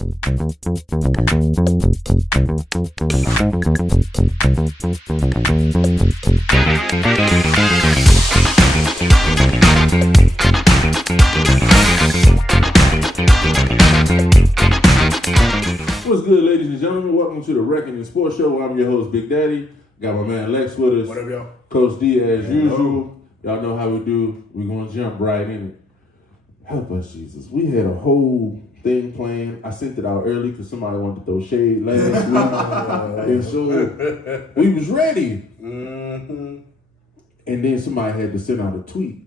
What's good, ladies and gentlemen? Welcome to the Reckoning Sports Show. I'm your host, Big Daddy. Got my man Lex with us. What up, y'all? Coach D, as usual. Y'all know how we do. We're going to jump right in it. Help us, Jesus. We had a whole thing planned. I sent it out early because somebody wanted to throw shade last week. And so we was ready. Mm-hmm. And then somebody had to send out a tweet.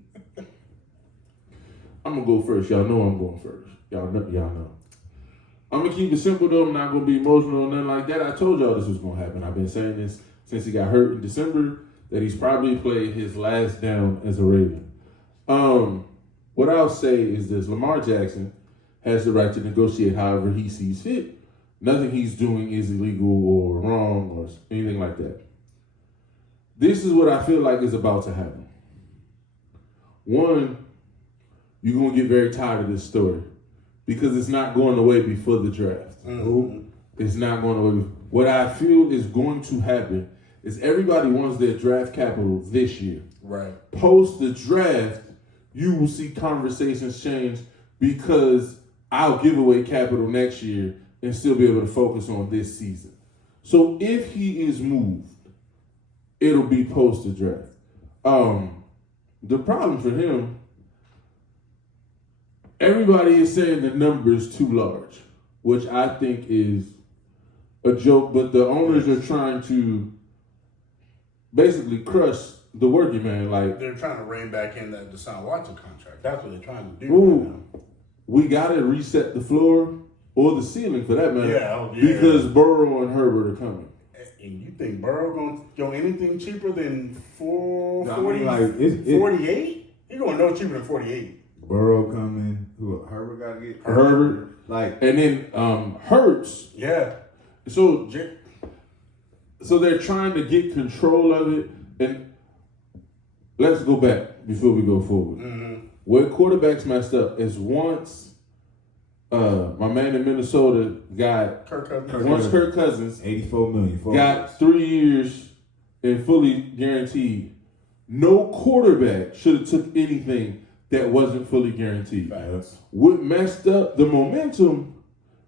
I'm going to go first. Y'all know I'm going first. Y'all know. I'm going to keep it simple, though. I'm not going to be emotional or nothing like that. I told y'all this was going to happen. I've been saying this since he got hurt in December, that he's probably played his last down as a Raven. What I'll say is this. Lamar Jackson has the right to negotiate however he sees fit. Nothing he's doing is illegal or wrong or anything like that. This is what I feel like is about to happen. One, you're going to get very tired of this story because it's not going away before the draft. Mm-hmm. It's not going away. What I feel is going to happen is everybody wants their draft capital this year. Right. Post the draft, you will see conversations change because I'll give away capital next year and still be able to focus on this season. So if he is moved, it'll be post the draft. The problem for him, everybody is saying the number is too large, which I think is a joke, but the owners are trying to basically crush the working man. Like, they're trying to rein back in that Deshaun Watson contract. That's what they're trying to do. ooh, right now. we got to reset the floor or the ceiling for that matter. Yeah. Because Burrow and Herbert are coming. And you think Burrow going to go anything cheaper than 48? 48? He going no cheaper than 48. Burrow coming. Who Herbert got to get? Herbert. And then Hurts. Yeah. So they're trying to get control of it. And let's go back before we go forward. Mm-hmm. Where quarterbacks messed up is once my man in Minnesota got Kirk Cousins $84 million. got 3 years and fully guaranteed. No quarterback should have took anything that wasn't fully guaranteed. Facts. What messed up the momentum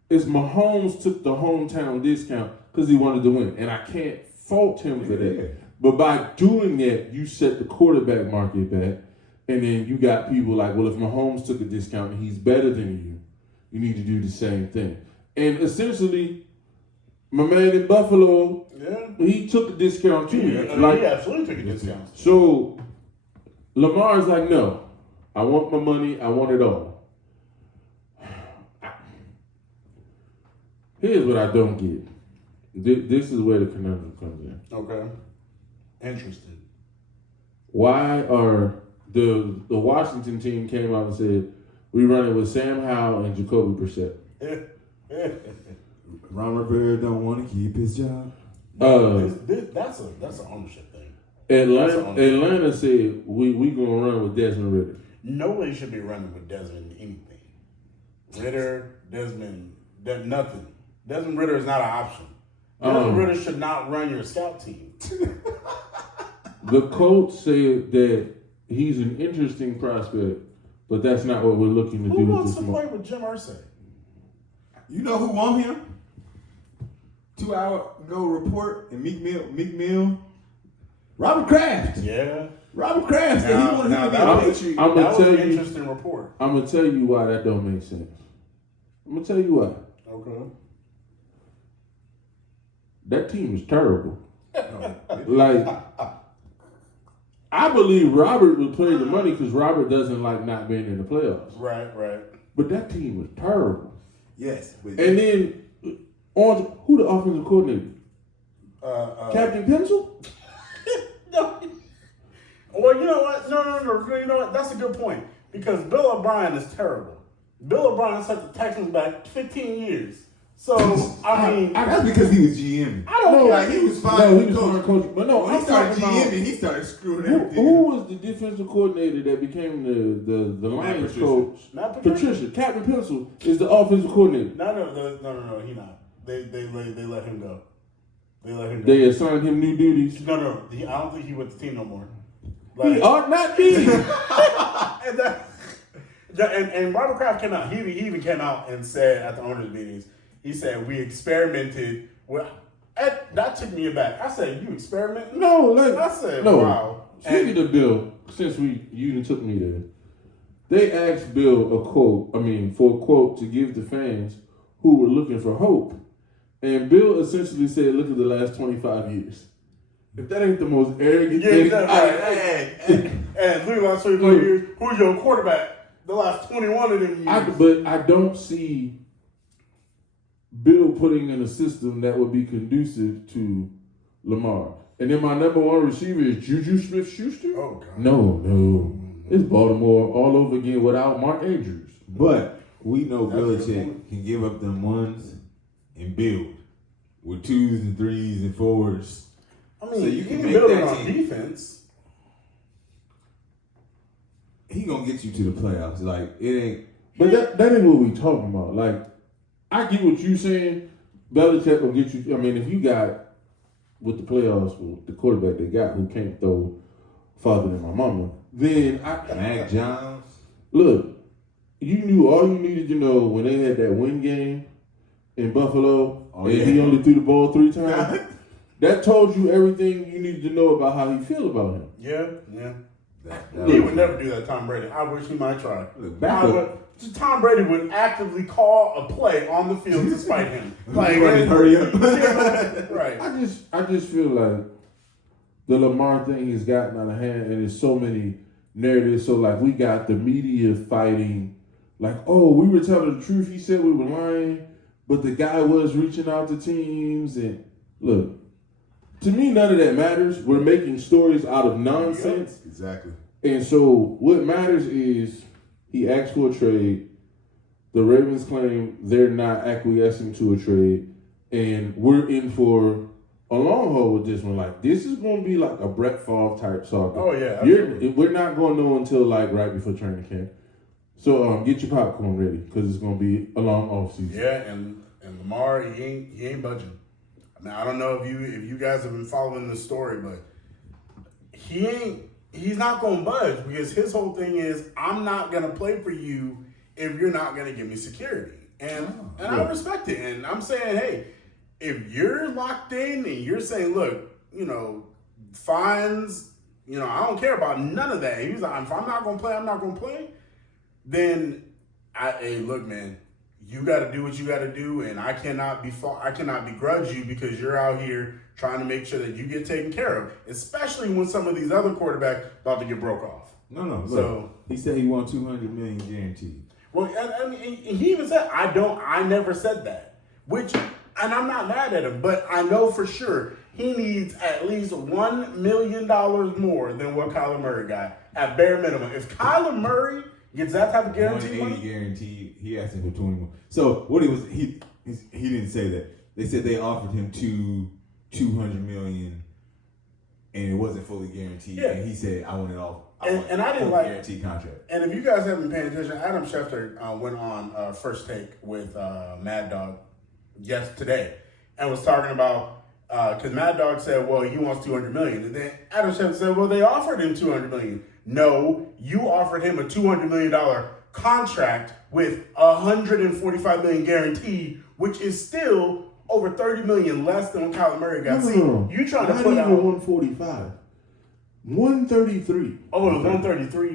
is Mahomes took the hometown discount because he wanted to win. And I can't fault him for that. But by doing that, you set the quarterback market back. And then you got people like, well, if Mahomes took a discount and he's better than you, you need to do the same thing. And essentially, my man in Buffalo, he took a discount too. He absolutely took a discount. So Lamar's like, no, I want my money. I want it all. Here's what I don't get. This is where the conundrum comes in. Okay. Interesting. Why are the Washington team came out and said, we run it with Sam Howell and Jacoby Brissett. Ron Rivera don't want to keep his job. That's an ownership thing. Atlanta said we gonna run with Desmond Ritter. Nobody should be running with Desmond anything. Ritter, Desmond, nothing. Desmond Ritter is not an option. Desmond Ritter should not run your scout team. The Colts said that he's an interesting prospect, but that's not what we're looking to do. Who wants to play with Jim Irsay? You know who won him? 2 hour ago report and Meek Mill. Robert Kraft. Yeah. Robert Kraft said he wanted him to be that a was Patriot. an interesting report. I'm gonna tell you why that don't make sense. I'm gonna tell you why. Okay. That team is terrible. Like, I believe Robert would play the money because Robert doesn't like not being in the playoffs. Right. But that team was terrible. Yes. And then who the offensive coordinator? Captain Pencil? No. Well, you know what? No. You know what? That's a good point because Bill O'Brien is terrible. Bill O'Brien set the Texans back 15 years So I mean, that's because he was GMing. I don't No, Like he was fine. No, with he was coach. fine coaching. But no, When he I'm started talking about GMing, he started screwing who everything. was the defensive coordinator that became the Lions Patricia. coach? Not Patricia. Captain Pencil is the offensive coordinator. No, he not. They let him go. They let him go. They assigned him new duties. No. I don't think he with the team no more. He ought not be. and Robert Kraft came out. He even came out and said at the owners' meetings, he said we experimented with. That took me aback. I said, "You experimenting?" No, like I said, no. "Wow." Speaking of Bill, since you took me there, they asked Bill for a quote to give the fans who were looking for hope, and Bill essentially said, "Look at the last 25 years." If that ain't the most arrogant thing, And look at the last 25 years. Who's your quarterback? The last 21 of them years. But I don't see Bill putting in a system that would be conducive to Lamar. And then my number one receiver is Juju Smith-Schuster. Oh God. No, it's Baltimore all over again without Mark Andrews. But we know That's Belichick can give up them ones and build with 2s and 3s and 4s. I mean, So you you can can make build it that on team. defense. He gonna get you to the playoffs. Like it ain't. But that ain't what we talking about. Like, I get what you saying. Belichick will get you. I mean, if you got with the playoffs with the quarterback they got who can't throw farther than my mama, then Mac Jones. look. You knew all you needed to know when they had that win game in Buffalo, and he only threw the ball 3 times. That told you everything you needed to know about how he feel about him. Yeah. That He was- would never do that, Tom Brady. I wish he might try. Look, back up. Tom Brady would actively call a play on the field to spite him. Like, Hurry up. Right. I just feel like the Lamar thing has gotten out of hand, and there's so many narratives. So like we got the media fighting, like, oh, we were telling the truth. He said we were lying, but the guy was reaching out to teams. And look, to me, none of that matters. We're making stories out of nonsense. Exactly. And so what matters is he asked for a trade. The Ravens claim they're not acquiescing to a trade. And we're in for a long haul with this one. Like, this is going to be like a Brett Favre type saga. Oh, yeah. Absolutely. We're not going to know until like right before training camp. So get your popcorn ready because it's going to be a long off season. Yeah, and Lamar, he ain't budging. I mean, I don't know if you guys have been following this story, but he's not gonna budge because his whole thing is I'm not gonna play for you if you're not gonna give me security. And I respect it. And I'm saying, hey, if you're locked in and you're saying, look, fines, I don't care about none of that. He's like, if I'm not gonna play, I'm not gonna play. Then hey, look, man, you got to do what you got to do, and I cannot begrudge you because you're out here trying to make sure that you get taken care of, especially when some of these other quarterbacks about to get broke off. No. Look, So he said he won $200 million guaranteed. Well, and he even said, I never said that, and I'm not mad at him, but I know for sure he needs at least $1 million more than what Kyler Murray got at bare minimum. If Kyler Murray gets that type of guarantee 180 money, guaranteed. He asked him for 21. So what he didn't say that. They said they offered him $200 million, and it wasn't fully guaranteed. Yeah. And he said, "I want it all." And I didn't fully like guaranteed contract. And if you guys haven't been paying attention, Adam Schefter went on First Take with Mad Dog today and was talking about because Mad Dog said, well, he wants $200 million, and then Adam Schefter said, well, they offered him $200 million. No, you offered him a $200 million contract with $145 million guaranteed, which is still over $30 million less than what Kyler Murray got. See, you trying to not put even out 145, 133. Oh, it was 133.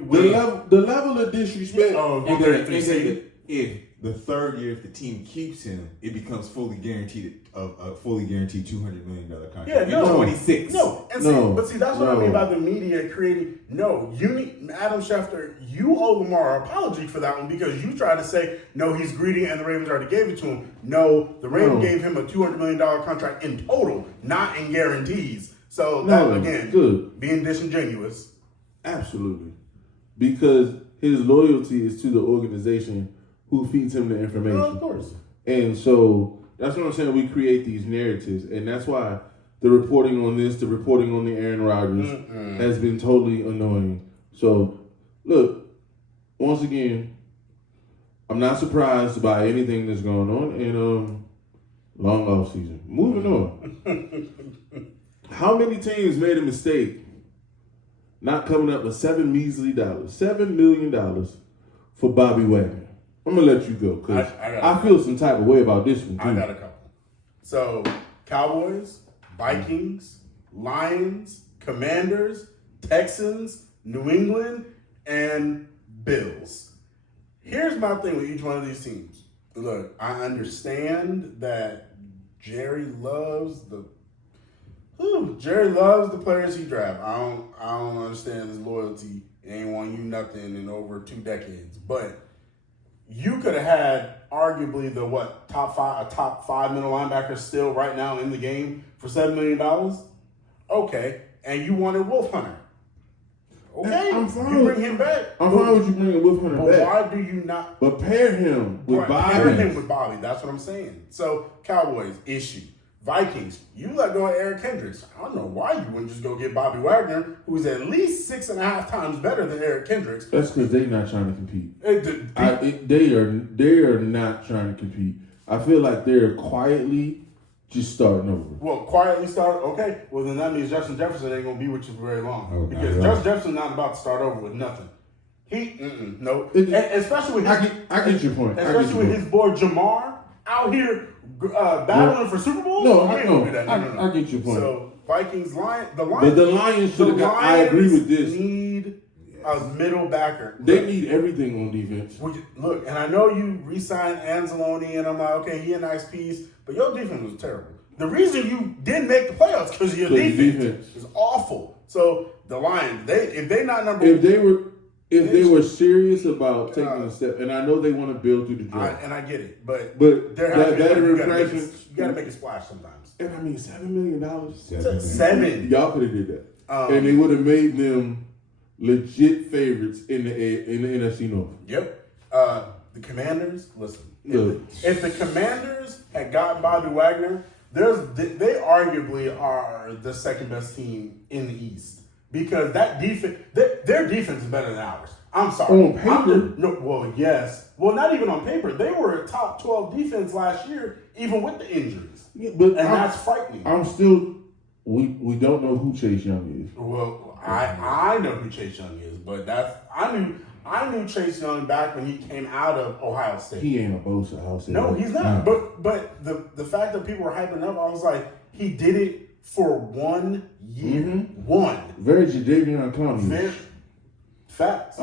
The level of disrespect. Oh, And 133. then if the third year, if the team keeps him, it becomes fully guaranteed a fully guaranteed $200 million contract. Yeah, no. In 26. No, and see, that's what I mean by the media creating. No, you need Adam Schefter. You owe Lamar an apology for that one because you tried to say no, he's greedy, and the Ravens already gave it to him. No, the Ravens gave him a $200 million contract in total, not in guarantees. So that again, being disingenuous. Absolutely, because his loyalty is to the organization who feeds him the information. Well, of course. And so That's what I'm saying. We create these narratives, and that's why the reporting on this, the reporting on the Aaron Rodgers has been totally annoying. So, look, once again, I'm not surprised by anything that's going on, and long off season. Moving on. How many teams made a mistake not coming up with $7 million for Bobby Wagner? I'm gonna let you go because I feel some type of way about this one too. I got a couple. So Cowboys, Vikings, Lions, Commanders, Texans, New England, and Bills. Here's my thing with each one of these teams. Look, I understand that Jerry loves the players he drafts. I don't understand his loyalty. He ain't won you nothing in over 2 decades. But you could have had arguably the top five middle linebacker still right now in the game for $7 million. Okay, and you wanted Wolf Hunter. Okay, I'm fine. You bring him back. I'm fine with you bringing Wolf Hunter back. Why do you not? But pair him with Bobby. Pair him with Bobby. That's what I'm saying. So Cowboys issue. Vikings, you let go of Eric Kendricks. I don't know why you wouldn't just go get Bobby Wagner, who's at least 6.5 times better than Eric Kendricks. That's because they're not trying to compete. They are not trying to compete. I feel like they're quietly just starting over. Well, quietly start. Okay, well then that means Justin Jefferson ain't gonna be with you for very long because Justin Jefferson's not about to start over with nothing. No. Especially with I get your point. Especially with his boy Jamar out here battling for Super Bowl. No, I get your point. So Vikings, the Lions. But the Lions should have got. I agree with this. Need a middle backer. They need everything on defense. Look, and I know you re-signed Anzalone, and I'm like, okay, he a nice piece, but your defense was terrible. The reason you didn't make the playoffs because your defense is awful. So the Lions, if they not number one, if they were serious about taking a step, and I know they want to build through the draft, and I get it, but you got to make a splash sometimes. And I mean, $7 million. Seven. Y'all could have did that, and they would have made them legit favorites in the NFC North. Yep. The Commanders. Listen, if the Commanders had gotten Bobby Wagner, they arguably are the second best team in the East. Because that defense, their defense is better than ours. I'm sorry. On paper? Yes. Well, not even on paper. They were a top 12 defense last year, even with the injuries. Yeah, but that's frightening. We don't know who Chase Young is. Well, I know who Chase Young is, but I knew Chase Young back when he came out of Ohio State. He ain't a Bosa. I'll say no, that. He's not. But the fact that people were hyping up, I was like, he did it for 1 year. Mm-hmm. One. Very Jadeveon Clowney. Facts.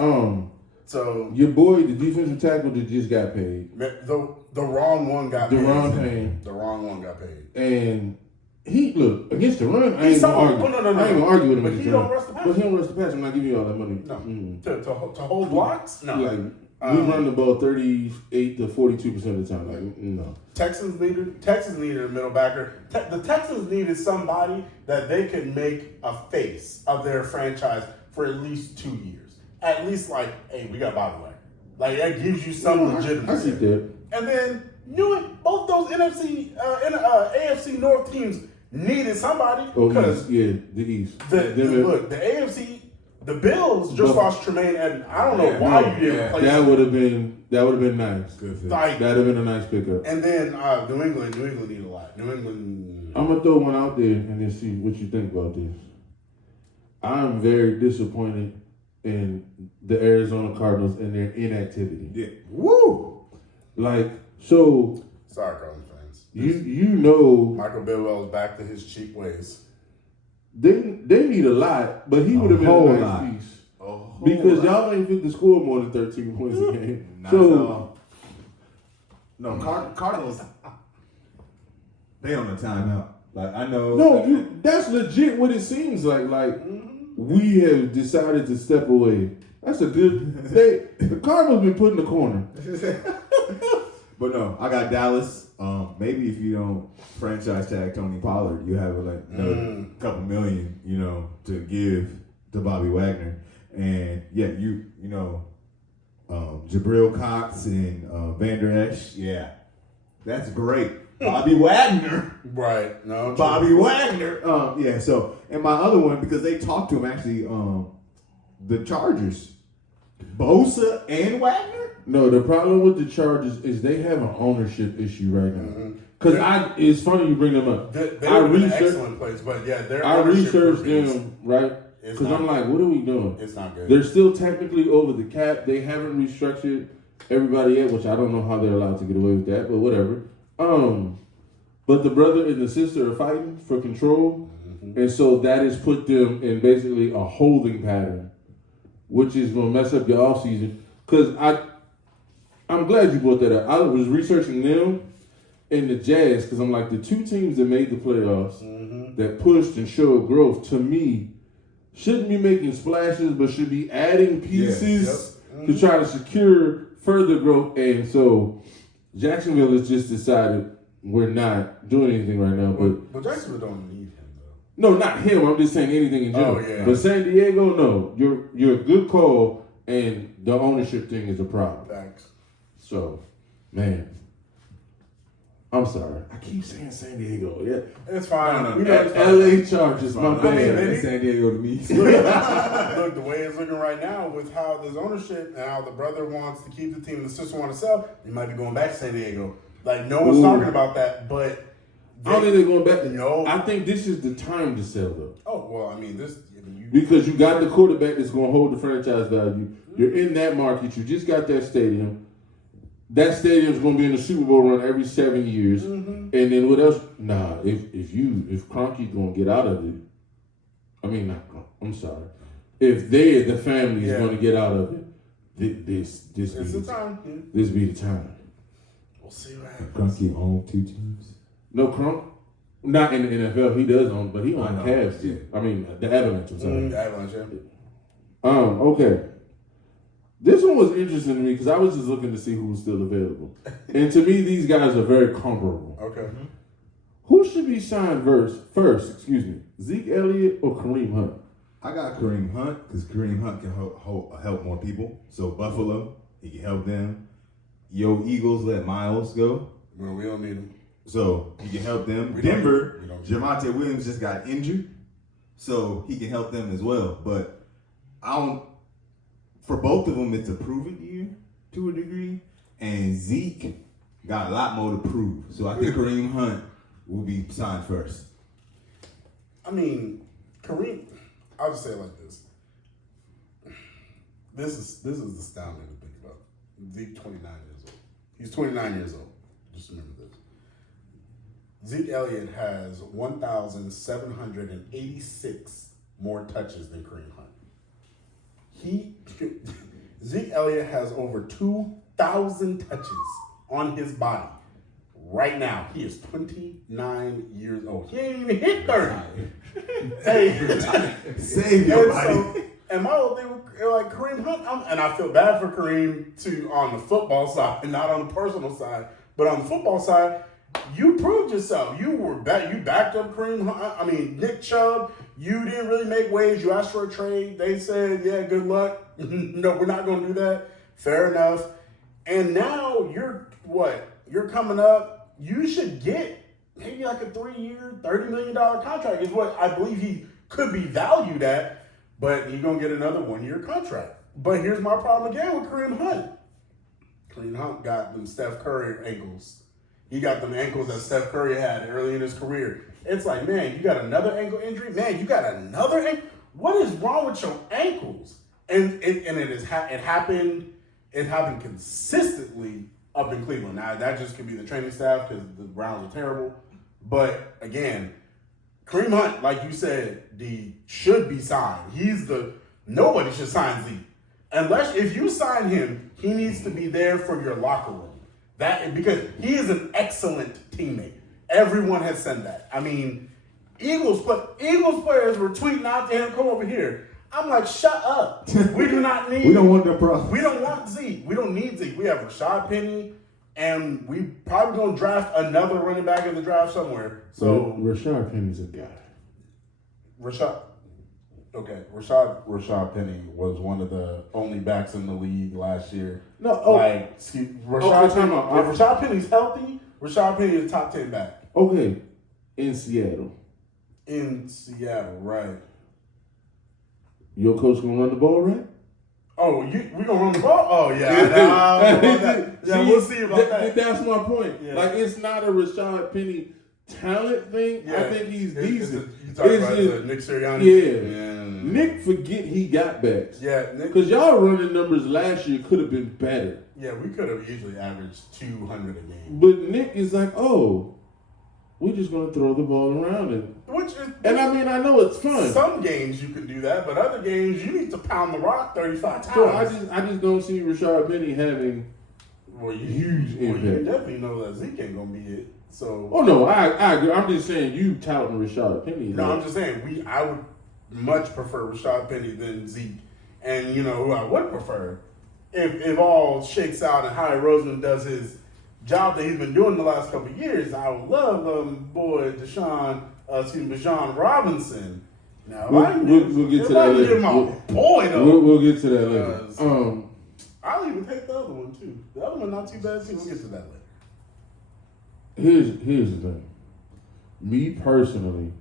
So your boy, the defensive tackle that just got paid. The wrong one got paid. The wrong one got paid. And he against the run. I ain't gonna argue. No. I ain't gonna argue with him. But he don't rush the pass. But he don't rush the pass. I'm not giving you all that money. No. Mm. To hold blocks? No. We run the ball 38 to 42% of the time. No. Texans needed a middle backer. The Texans needed somebody that they could make a face of their franchise for at least 2 years. At least hey, we got Bobby Wagner. That gives you some legitimacy. I see that. And then both those AFC North teams needed somebody. Because the East. The AFC. The Bills just lost Tremaine Edmonds. I don't know why you didn't play. That would have been nice. Good fit. That'd have been a nice pickup. And then New England need a lot. New England. I'm gonna throw one out there and then see what you think about this. I'm very disappointed in the Arizona Cardinals and their inactivity. Yeah. Woo! Sorry, Cardinals fans. You know Michael Bidwell's back to his cheap ways. They need a lot, but he would have been a nice piece. Because y'all ain't fit to score more than 13 points a game. Cardinals, they on a timeout. I know. No, that's legit what it seems like. We have decided to step away. That's a good. The Cardinals been put in the corner. But no, I got Dallas. Maybe if you don't franchise tag Tony Pollard, you have another couple million, to give to Bobby Wagner. And yeah, Jabril Cox and Van Der Esch, That's great. Bobby Wagner. Right. No. True. Bobby Wagner. Yeah. So, and my other one, because they talked to him actually, the Chargers, Bosa and Wagner. No, the problem with the Chargers is they have an ownership issue right now. Because it's funny you bring them up. They're in an excellent place, but yeah, I researched them, right? Because I'm like, what are we doing? It's not good. They're still technically over the cap. They haven't restructured everybody yet, which I don't know how they're allowed to get away with that, but whatever. But the brother and the sister are fighting for control, and so that has put them in basically a holding pattern, which is going to mess up your offseason. Because I'm glad you brought that up. I was researching them and the Jazz because I'm like, the two teams that made the playoffs that pushed and showed growth, to me, shouldn't be making splashes, but should be adding pieces to try to secure further growth. And so Jacksonville has just decided we're not doing anything right now. But Jacksonville don't need him, though. No, not him. I'm just saying anything in general. Oh, yeah. But San Diego, no. You're a good call, and the ownership thing is a problem. Thanks. So, man, I'm sorry. I keep saying San Diego. Yeah, It's fine. No, We know it's fine. LA Chargers, my bad. San Diego to me. Look, the way it's looking right now with how there's ownership and how the brother wants to keep the team and the sister want to sell, he might be going back to San Diego. Like, no one's talking about that, but... I don't think they're going back. No. I think this is the time to sell, though. Oh, well, I mean, Because you got the quarterback that's going to hold the franchise value. You're in that market. You just got that stadium. That stadium's going to be in the Super Bowl run every 7 years. And then what else? Nah, if Kroenke's going to get out of it, I mean, not Kroenke, I'm sorry. If the family is going to get out of it, this be the time. This be the time. We'll see what happens. Kroenke owned 2 teams. No, Kroenke, not in the NFL. He does own, but he owns Cavs too. I mean, the Avalanche. I'm sorry. The Avalanche, Okay. This one was interesting to me because I was just looking to see who was still available. And to me, these guys are very comparable. Okay. Who should be signed first, Zeke Elliott or Kareem Hunt? I got Kareem Hunt because Kareem Hunt can help more people. So Buffalo, he can help them. Eagles let Miles go. Well, we don't need him. So he can help them. Denver, Javonte Williams just got injured. So he can help them as well. But for both of them, it's a proven year to a degree. And Zeke got a lot more to prove. So I think Kareem Hunt will be signed first. I mean, Kareem, I'll just say it like this. This is astounding to think about. Zeke, 29 years old. He's 29 years old. Just remember this. Zeke Elliott has 1,786 more touches than Kareem Hunt. Zeke Elliott has over 2,000 touches on his body. Right now, he is 29 years old. He ain't even hit 30. Hey, save your body. And my whole thing, like Kareem Hunt, and I feel bad for Kareem too on the football side, and not on the personal side, but on the football side, you proved yourself. You backed up Kareem Hunt. I mean, Nick Chubb. You didn't really make waves. You asked for a trade. They said, "Yeah, good luck." No, we're not going to do that. Fair enough. And now you're coming up. You should get maybe like a 3-year, $30 million contract is what I believe he could be valued at. But you're going to get another 1-year contract. But here's my problem again with Kareem Hunt. Kareem Hunt got them Steph Curry ankles. He got them ankles that Steph Curry had early in his career. It's like, man, you got another ankle injury? Man, you got another ankle? What is wrong with your ankles? And it happened consistently up in Cleveland. Now, that just could be the training staff because the Browns are terrible. But, again, Kareem Hunt, like you said, should be signed. Nobody should sign Zeke. If you sign him, he needs to be there for your locker room. Because he is an excellent teammate. Everyone has said that. I mean, Eagles players were tweeting out to him, "Come over here." I'm like, shut up. We do not need. We don't want the problem. We don't want Zeke. We don't need Zeke. We have Rashad Penny, and we probably gonna draft another running back in the draft somewhere. So Rashad Penny's a guy. Rashad Penny was one of the only backs in the league last year. No, Rashad Penny's healthy, Rashad Penny is top 10 back. Okay, in Seattle. In Seattle, right. Your coach gonna run the ball, right? Oh, we gonna run the ball? Oh, yeah. I know about that. Yeah, we'll see about that. That's my point. Yeah. Like, it's not a Rashad Penny talent thing. Yeah. I think he's decent. You talking about just- Nick Sirianni? Yeah. Nick forget he got backs. Yeah, Nick. Because y'all running numbers last year could have been better. Yeah, we could have easily averaged 200 a game. But Nick is like, oh, we're just going to throw the ball around. And I mean, I know it's fun. Some games you can do that, but other games you need to pound the rock 35 times. So I just don't see Rashad Penny having huge You impact. definitely know that Zeke ain't going to be it. So. Oh, no, I agree. I'm just saying you touting Rashad Penny. No, I'm just saying I would much prefer Rashad Penny than Zeke. And you know who I would prefer? If all shakes out and Howie Roseman does his job that he's been doing the last couple of years, I would love Bijan Robinson. Now, we'll get to that later. Give my boy though. We'll get to that later. I'll even take the other one too. The other one not too bad too. We'll get to that later. Here's the thing. Me personally,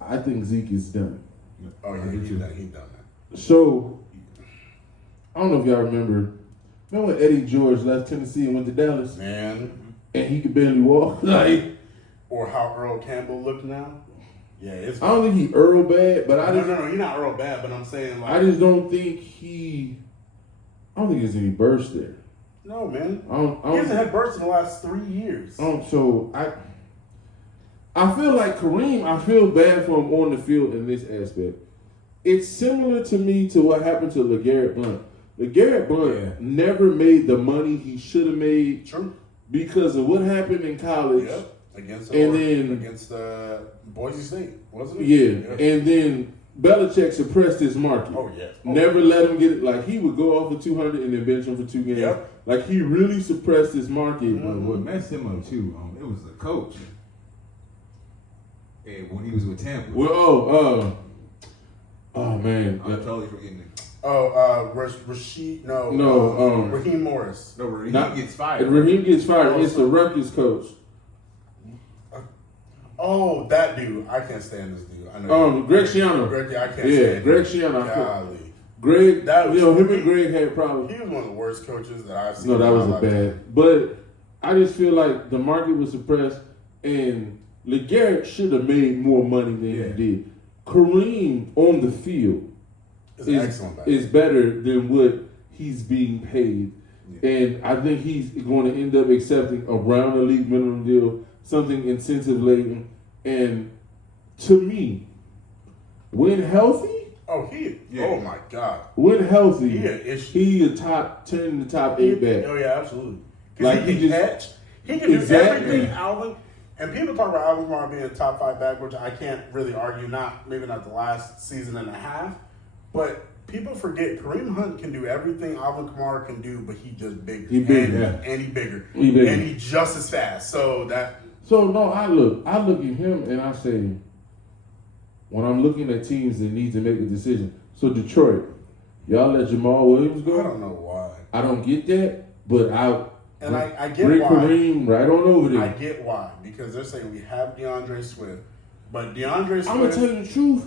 I think Zeke is done. Oh yeah, he done that. So I don't know if y'all remember when Eddie George left Tennessee and went to Dallas, Man. and he could barely walk. Like, or how Earl Campbell look now. Yeah, it's. I don't think he Earl bad, but No, he's not Earl bad. But I'm saying like. I just don't think I don't think there's any burst there. No, man. He hasn't had bursts in the last 3 years. So I feel like Kareem, I feel bad for him on the field in this aspect. It's similar to me to what happened to LeGarrette Blount. LeGarrette Blount never made the money he should have made. True. Because of what happened in college. Yep. Against Boise State, wasn't it? Yeah. And then Belichick suppressed his market. Oh, yeah. Never let him get it. Like, he would go off for 200 and then bench him for 2 games. Yep. Like, he really suppressed his market. Mm-hmm. What messed him up, too, it was the coach. And when he was with Tampa. Well, oh, man. I'm totally forgetting it. Raheem Morris. No, Raheem gets fired. Raheem gets fired. It's the Rutgers coach. Oh, that dude. I can't stand this dude. I know. Greg Schiano. I can't stand him. Greg Schiano. Golly. Greg, him and Greg had problems. He was one of the worst coaches that I've seen. No, that was a bad. But I just feel like the market was suppressed, and LeGarrette should have made more money than he did. Kareem on the field is better than what he's being paid. Yeah. And I think he's going to end up accepting around the league minimum deal, something incentive laden. And to me, when healthy, oh my God, when healthy, he a top 10 to top 8 back. Oh yeah, absolutely. Like he can catch, he can do everything. Alvin, and people talk about Alvin Kamara being a top 5 back, which I can't really argue. Maybe not the last season and a half, but people forget Kareem Hunt can do everything Alvin Kamara can do, but he's just bigger. He's bigger, and he's bigger, and he's just as fast. So no, I look at him and I say, when I'm looking at teams that need to make a decision. So Detroit, y'all let Jamal Williams go? I don't know why. I don't get that, but I get bring why. Kareem right on over there. I get why, because they're saying we have DeAndre Swift, but DeAndre Swift. I'm gonna tell you the truth.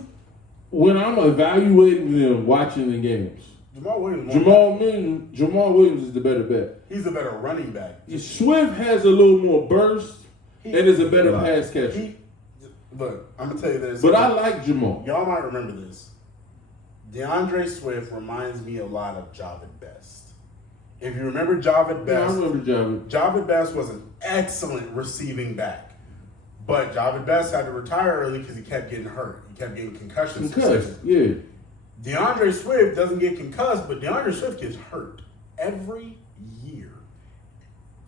When I'm evaluating them, watching the games, Jamal Williams is the better bet. He's the better running back. Swift has a little more burst and is a better pass catcher. Look, I'm gonna tell you this. But I like Jamal. Y'all might remember this. DeAndre Swift reminds me a lot of Javid Best. If you remember Javid Best, I remember Javid. Javid Best was an excellent receiving back. But Javid Best had to retire early because he kept getting hurt. He kept getting concussions. Yeah. DeAndre Swift doesn't get concussed, but DeAndre Swift gets hurt every year.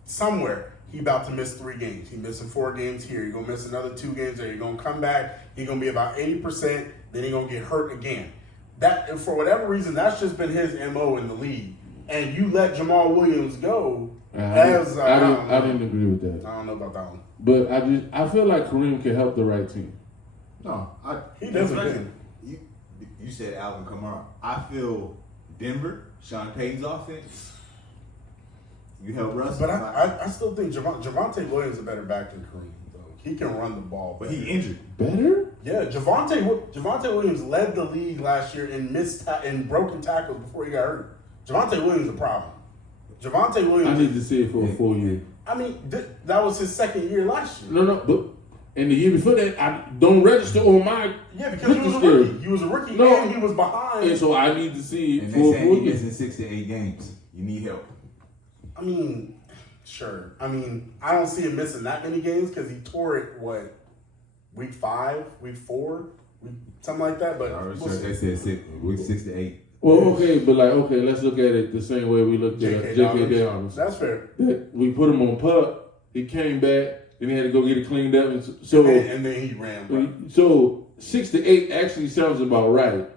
Somewhere, he about to miss 3 games. He missing 4 games here. He's going to miss another 2 games there. He's going to come back. He's going to be about 80%. Then he's going to get hurt again. That, for whatever reason, that's just been his MO in the league. And you let Jamal Williams go I didn't agree with that. I don't know about that one. But I feel like Kareem can help the right team. No, he doesn't. You said Alvin Kamara. I feel Denver, Sean Payton's offense. You help Russ. But I still think Javonte Williams is a better back than Kareem, though. He can run the ball. But he injured. Better? Yeah, Javonte Williams led the league last year in broken tackles before he got hurt. Javonte Williams is a problem. Javonte Williams. I need to see it for a full year. I mean, that was his second year last year. No, but and the year before that, I don't register on my. Yeah, because he was a rookie. He was a rookie, and he was behind. And so I need to see it And for they a said full he year. gets in 6 to 8 games. You need help. I mean, sure. I mean, I don't see him missing that many games because he tore it, week 5, week 4, something like that. But They said week 6 to 8. Well, okay, but let's look at it the same way we looked at J.K. Dobbins. That's fair. We put him on pup. He came back. Then he had to go get it cleaned up. And then he ran. Bro. So 6 to 8 actually sounds about right.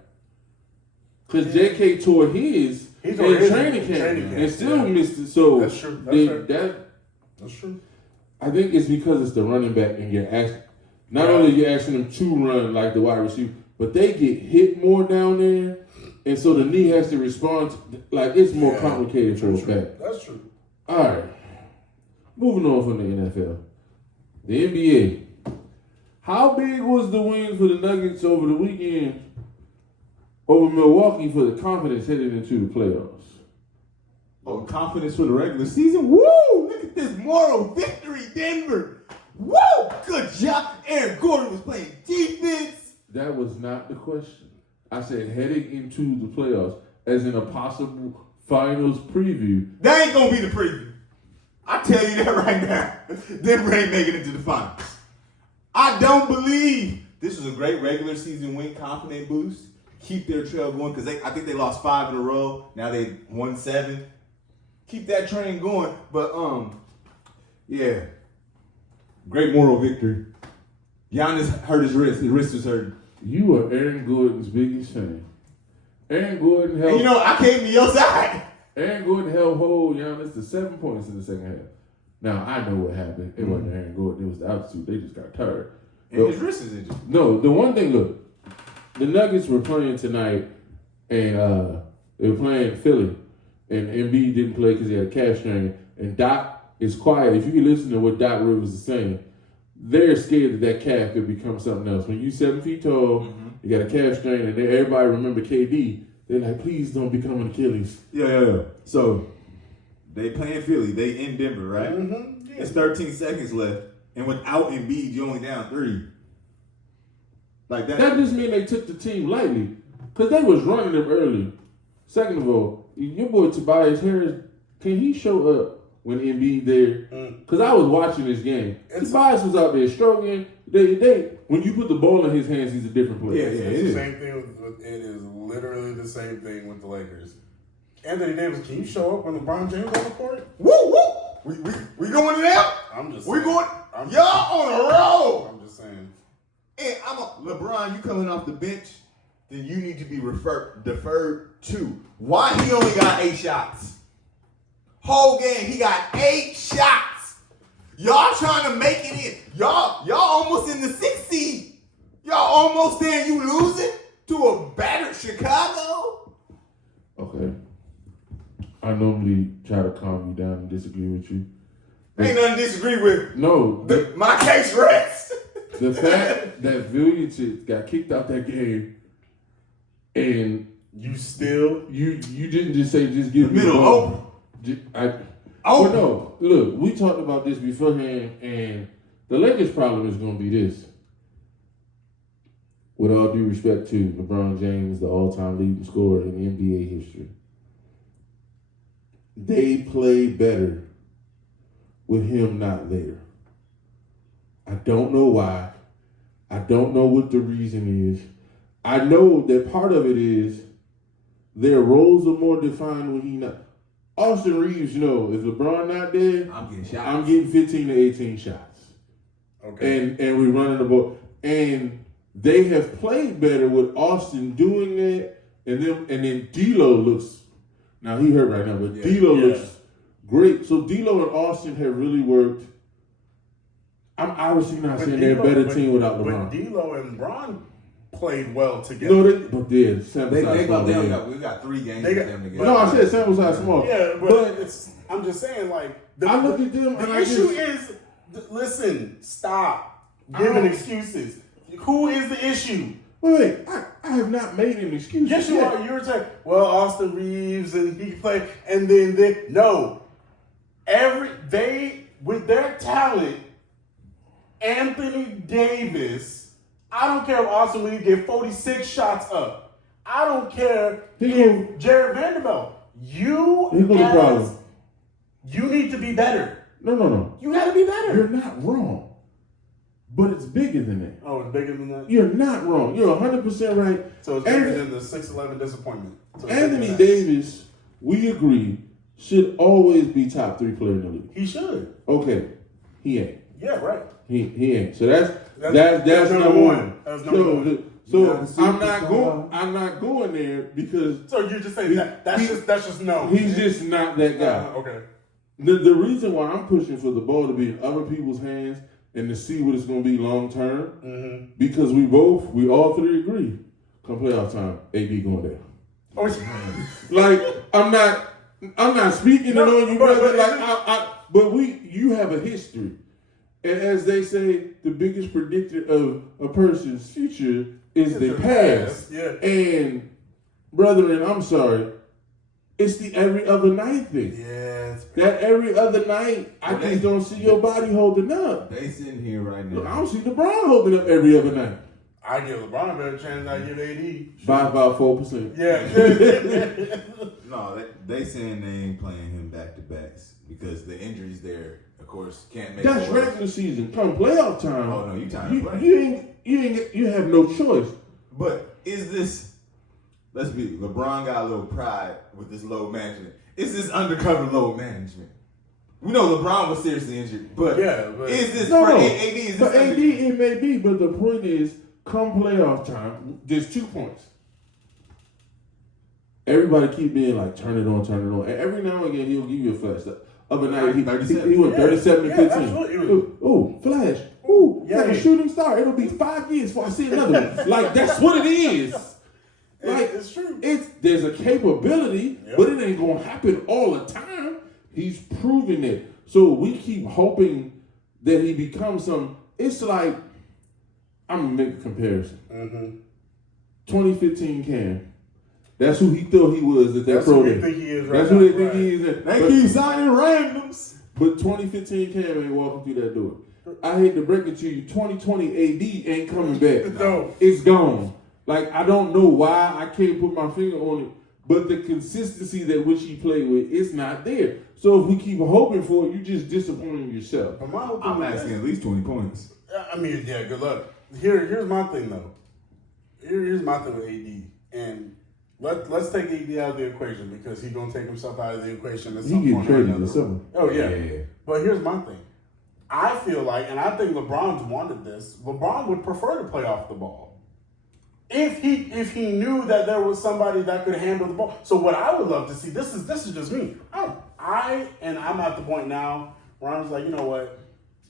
Because J.K. tore his in training camp and still missed it. So that's true. That's true. I think it's because it's the running back and you're asking. Not only you're asking them to run like the wide receiver, but they get hit more down there. And so the knee has to respond. It's more complicated for a back. That's true. All right. Moving on from the NFL. The NBA. How big was the win for the Nuggets over the weekend over Milwaukee for the confidence heading into the playoffs? Oh, confidence for the regular season? Woo! Look at this moral victory, Denver. Woo! Good job. Aaron Gordon was playing defense. That was not the question. I said heading into the playoffs, as in a possible finals preview. That ain't gonna be the preview. I tell you that right now. Denver ain't making it to the finals. I don't believe this was a great regular season win, confident boost. Keep their trail going because I think they lost 5 in a row. Now they won 7. Keep that train going. But yeah, great moral victory. Giannis hurt his wrist. His wrist was hurt. You are Aaron Gordon's biggest fan. Aaron Gordon helped. And I came to your side. Aaron Gordon helped hold Giannis to 7 points in the second half. Now, I know what happened. It wasn't Aaron Gordon. It was the altitude. They just got tired. And his wrist is injured. No, the one thing, look, the Nuggets were playing tonight, and they were playing Philly, and Embiid didn't play because he had a calf strain, and Doc is quiet. If you can listen to what Doc Rivers is saying, they're scared that calf could become something else. When you're 7 feet tall, you got a calf strain, and everybody remember KD. They're like, please don't become an Achilles. Yeah. So they playing Philly. They in Denver, right? Mm-hmm. Yeah. It's 13 seconds left, and without Embiid, you're only down 3. Like that. That just mean they took the team lightly, because they was running them early. Second of all, your boy Tobias Harris, can he show up when Embiid there? Because I was watching this game. Tobias was out there stroking. When you put the ball in his hands, he's a different player. It's the same thing. It is literally the same thing with the Lakers. Anthony Davis, can you show up when LeBron James on the court? Woo! We going to them? I'm just. We saying. going. Y'all on a roll. I'm just saying. And LeBron, you coming off the bench, then you need to be deferred to. Why he only got 8 shots? Whole game, he got 8 shots. Y'all trying to make it in. Y'all almost in the 6th seed. Y'all almost there and you losing to a battered Chicago? Okay. I normally try to calm you down and disagree with you. Ain't nothing to disagree with. No. My case rests. The fact that Vucevic got kicked out that game and you didn't just say just give me the ball. No, look, we talked about this beforehand, and the Lakers' problem is going to be this. With all due respect to LeBron James, the all-time leading scorer in NBA history, they play better with him not there. I don't know why. I don't know what the reason is. I know that part of it is their roles are more defined when he not. Austin Reeves, if LeBron not there, I'm getting shots. I'm getting 15 to 18 shots. Okay. And we running the ball. And they have played better with Austin doing that. And then D'Lo looks, now he hurt right now, but D'Lo looks great. So D'Lo and Austin have really worked. I'm obviously not saying they're a better team without LeBron. But D'Lo and Bron played well together. No, but they're sample size We small. got 3 games They with got- them together. No, I said sample size small. Yeah, but I'm just saying, like, I look at them and the I issue just- is, listen, stop giving excuses. Who is the issue? Wait, I have not made an excuse. Yes, you are. You were saying, well, Austin Reeves and he played, and then no. With their talent, Anthony Davis, I don't care if Austin Reeves get 46 shots up. I don't care if Jared Vanderbilt. You need to be better. No. You got to be better. You're not wrong. But it's bigger than that. Oh, it's bigger than that? You're not wrong. You're 100% right. So it's bigger than the 6'11" disappointment. So Anthony Davis, we agree, should always be top 3 player in the league. He should. Okay. He ain't. Yeah, right. He ain't. So that's number one. That's number one. So I'm not going there because So you're just saying that's just no. He's just not that guy. Okay. The reason why I'm pushing for the ball to be in other people's hands and to see what it's going to be long term, because we all 3 agree, come playoff time, AD going down. Oh, Like I'm not speaking on you, brother. But you have a history, and as they say, the biggest predictor of a person's future is their past. Yeah. And brethren, I'm sorry, it's the every other night thing. Yes. That every other night, I just don't see your body holding up. They sitting here right now. Look, I don't see LeBron holding up every other night. I give LeBron a better chance than I give AD. By about 4%. Yeah. No, they saying they ain't playing him back to backs because the injuries there, of course, can't make. That's it work. regular season. Come playoff time. Oh no, you time to play. You have no choice. But is this? Let's be. LeBron got a little pride with this load management. Is this undercover load management? We know LeBron was seriously injured, but is this for AD? Is For this AD, it may be, but the point is, come playoff time, there's 2 points. Everybody keep being like, turn it on. And every now and again, he'll give you a flash. The other night, he went 37 and 15. Absolutely. Oh, flash. Ooh, Yeah. like a shooting star. It'll be 5 years before I see another one. Like, that's what it is. Like, it's true. There's a capability, but it ain't going to happen all the time. He's proving it. So we keep hoping that he becomes some. It's like, I'm going to make a comparison. 2015 Cam. That's who he thought he was at that That's pro who day. they think he is right That's now. who they think he is. They keep signing randoms. But 2015 Cam ain't walking through that door. I hate to break it to you, 2020 AD ain't coming back. No. It's gone. Like, I don't know why I can't put my finger on it, but the consistency that which he played with is not there. So if we keep hoping for it, you just disappointing yourself. But my whole thing I'm is asking this. at least 20 points. I mean, yeah, good luck. Here's my thing though. Here's my thing with AD, and let's take AD out of the equation because he's gonna take himself out of the equation at He some get point or traded another. this summer. Oh yeah. Yeah. But here's my thing. I feel like, and I think LeBron's wanted this. LeBron would prefer to play off the ball. If he knew that there was somebody that could handle the ball. So what I would love to see, this is just me. I'm at the point now where I'm just like, you know what?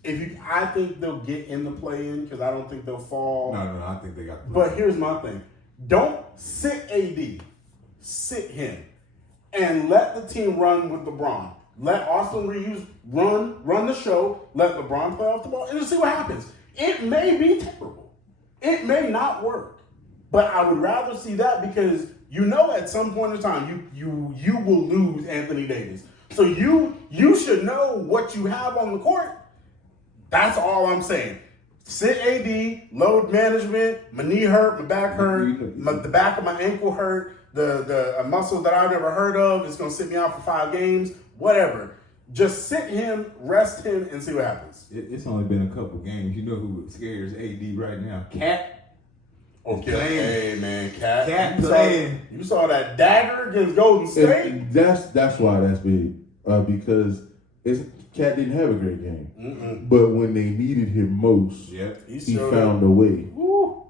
I think they'll get in the play-in because I don't think they'll fall. No, I think they got. But here's my thing: don't sit AD, sit him, and let the team run with LeBron. Let Austin Reeves run the show. Let LeBron play off the ball, and just see what happens. It may be terrible. It may not work. But I would rather see that because you know at some point in time you will lose Anthony Davis. So you should know what you have on the court. That's all I'm saying. Sit AD, load management, my knee hurt, my back hurt, the back of my ankle hurt, the muscle that I've never heard of is gonna sit me out for 5 games, whatever. Just sit him, rest him, and see what happens. It's only been a couple games. You know who scares AD right now? Cat. Okay. Playing. Hey man, Cat. Cat you playing. You saw that dagger against Golden State? And that's why that's big. Because Cat didn't have a great game. But when they needed him most, he found a way.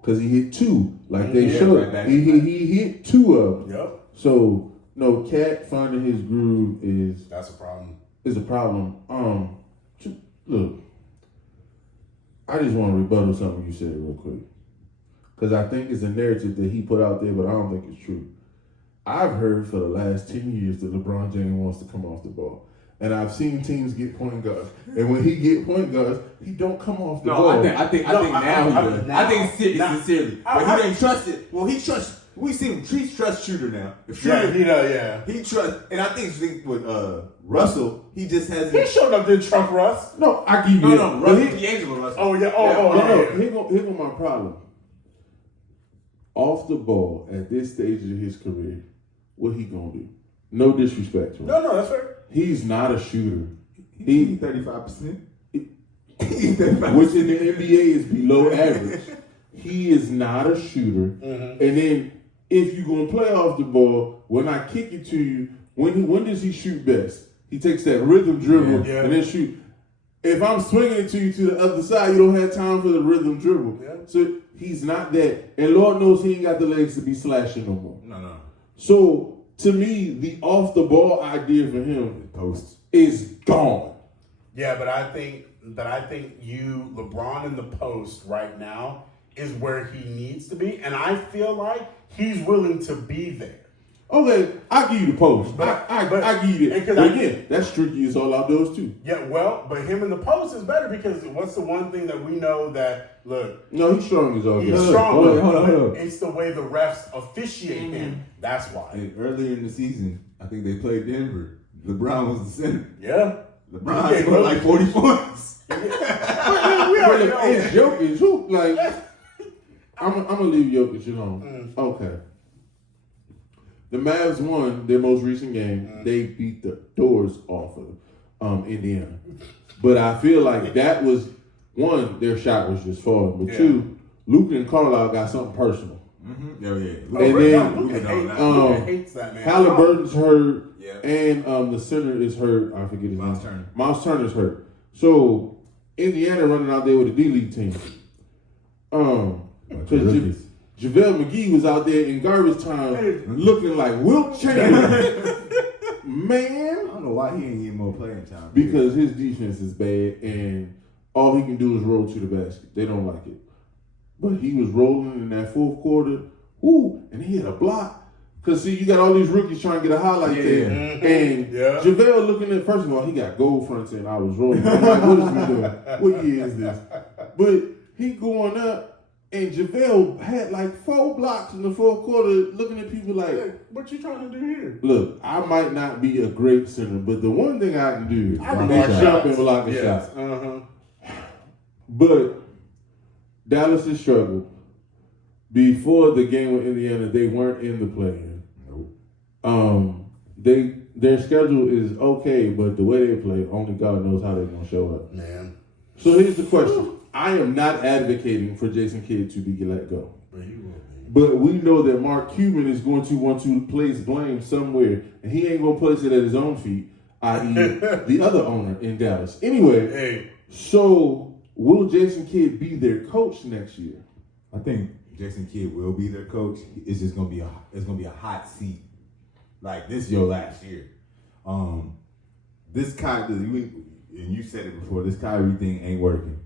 Because he hit 2. Like they showed. Right he hit 2 of them. Yep. So, no, Cat finding his groove That's a problem. is a problem. Look, I just want to rebuttal something you said real quick. because I think it's a narrative that he put out there, but I don't think it's true. I've heard for the last 10 years that LeBron James wants to come off the ball. And I've seen teams get point guards. And when he get point guards, he don't come off the ball. I think now he does. I think sincerely. But he ain't trusted. Well, he trusts. We see him. He's trust shooter now. If shooter, he does. Yeah, he trusts. And I think with Russell, he just hasn't. he showed up didn't trust Russ. No, I give you that. No, Russell, D'Angelo Russell. Oh yeah. Here go my problem. Off the ball at this stage of his career, what he gonna do? No disrespect to him. No, that's fair. He's not a shooter. He's 35%. Which in the NBA is below average. He is not a shooter. And then if you're gonna play off the ball, when I kick it to you, when does he shoot best? He takes that rhythm dribble and then shoot. If I'm swinging it to you to the other side, you don't have time for the rhythm dribble. Yeah. So he's not that. And Lord knows he ain't got the legs to be slashing no more. No. So to me, the off the ball idea for him is gone. Yeah, but I think LeBron in the post right now is where he needs to be, and I feel like he's willing to be there. Okay, I give you the post. But I give you that. because But again, that's tricky as all outdoors too. Yeah, well, but him in the post is better because what's the one thing that we know that look? No, he's strong as all. He's get. strong. Hold on. It's the way the refs officiate him. That's why. And earlier in the season, I think they played Denver. LeBron was the center. Yeah. LeBron scored like 40 points. We already know. It's Jokic. Who like? I'm gonna leave Jokic alone. Okay. The Mavs won their most recent game. They beat the doors off of Indiana. But I feel like that was, one, their shot was just falling. But two, Luka and Carlisle got something personal. Mm-hmm. Oh, yeah. And Luka hates that, man. Halliburton's hurt, Yeah. and the center is hurt. I forget his name. Miles Turner. Miles Turner's hurt. So Indiana running out there with a D-League team. Because JaVale McGee was out there in garbage time looking like Wilt Chamberlain. Man. I don't know why he ain't getting more playing time. Because his defense is bad and all he can do is roll to the basket. They don't like it. But he was rolling in that fourth quarter. Ooh, and he had a block. Because, see, you got all these rookies trying to get a highlight there. And JaVale looking at, first of all, he got gold fronts and I was rolling. I'm like, what is we doing? What year is this? But he going up. And JaVale had like 4 blocks in the fourth quarter looking at people like, hey, what you trying to do here? Look, I might not be a great center, but the one thing I can do block is jump and block the shots. But Dallas has struggled. Before the game with Indiana, they weren't in the play-in. Their schedule is okay, but the way they play, only God knows how they're going to show up. Man. So here's the question. I am not advocating for Jason Kidd to be let go. But he will be. But we know that Mark Cuban is going to want to place blame somewhere, and he ain't going to place it at his own feet, i.e. the other owner in Dallas. Anyway, so will Jason Kidd be their coach next year? I think Jason Kidd will be their coach. It's just gonna be a hot seat. Like, this is your last year. This Kyrie, and you said it before, this Kyrie thing ain't working.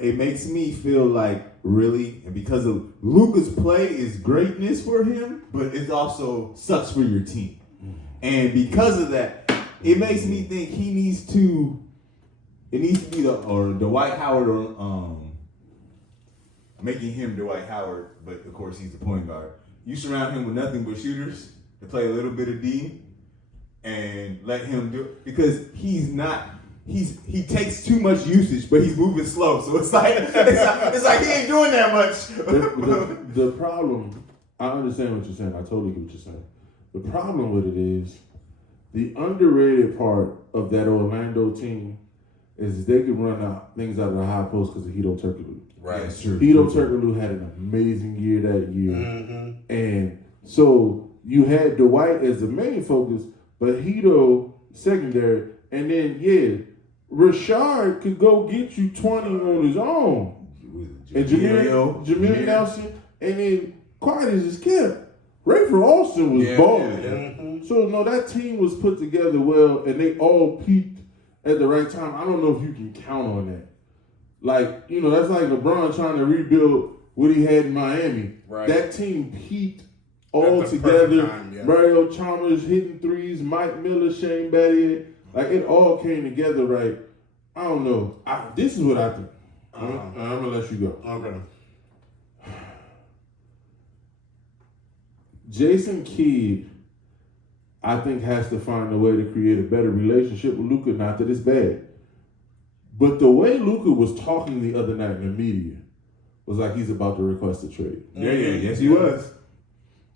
It makes me feel like, really, and because of Luka's play is greatness for him, but it also sucks for your team. And because of that, it makes me think it needs to be the Dwight Howard or making him Dwight Howard, but of course he's the point guard. You surround him with nothing but shooters to play a little bit of D and let him do it, because he takes too much usage, but he's moving slow. So it's like he ain't doing that much. The problem, I understand what you're saying. I totally get what you're saying. The problem with it is the underrated part of that Orlando team is they can run out things out of the high post because of Hedo Turkoglu. Right. That's true. Hedo Turkoglu had an amazing year that year. And so you had Dwight as the main focus, but Hedo secondary. And then, Rashard could go get you 20 on his own. And Jameer Nelson. And then Carter just kept. Rayford Austin was balling. So, no, that team was put together well, and they all peaked at the right time. I don't know if you can count on that. Like, that's like LeBron trying to rebuild what he had in Miami. Right. That team peaked all At the perfect together. time, yeah. Mario Chalmers hitting threes, Mike Miller, Shane Battier. Like, it all came together right. I don't know. This is what I think. I'm going to let you go. Okay. Jason Kidd, I think, has to find a way to create a better relationship with Luka. Not that it's bad. But the way Luka was talking the other night in the media was like he's about to request a trade. Yes, he was.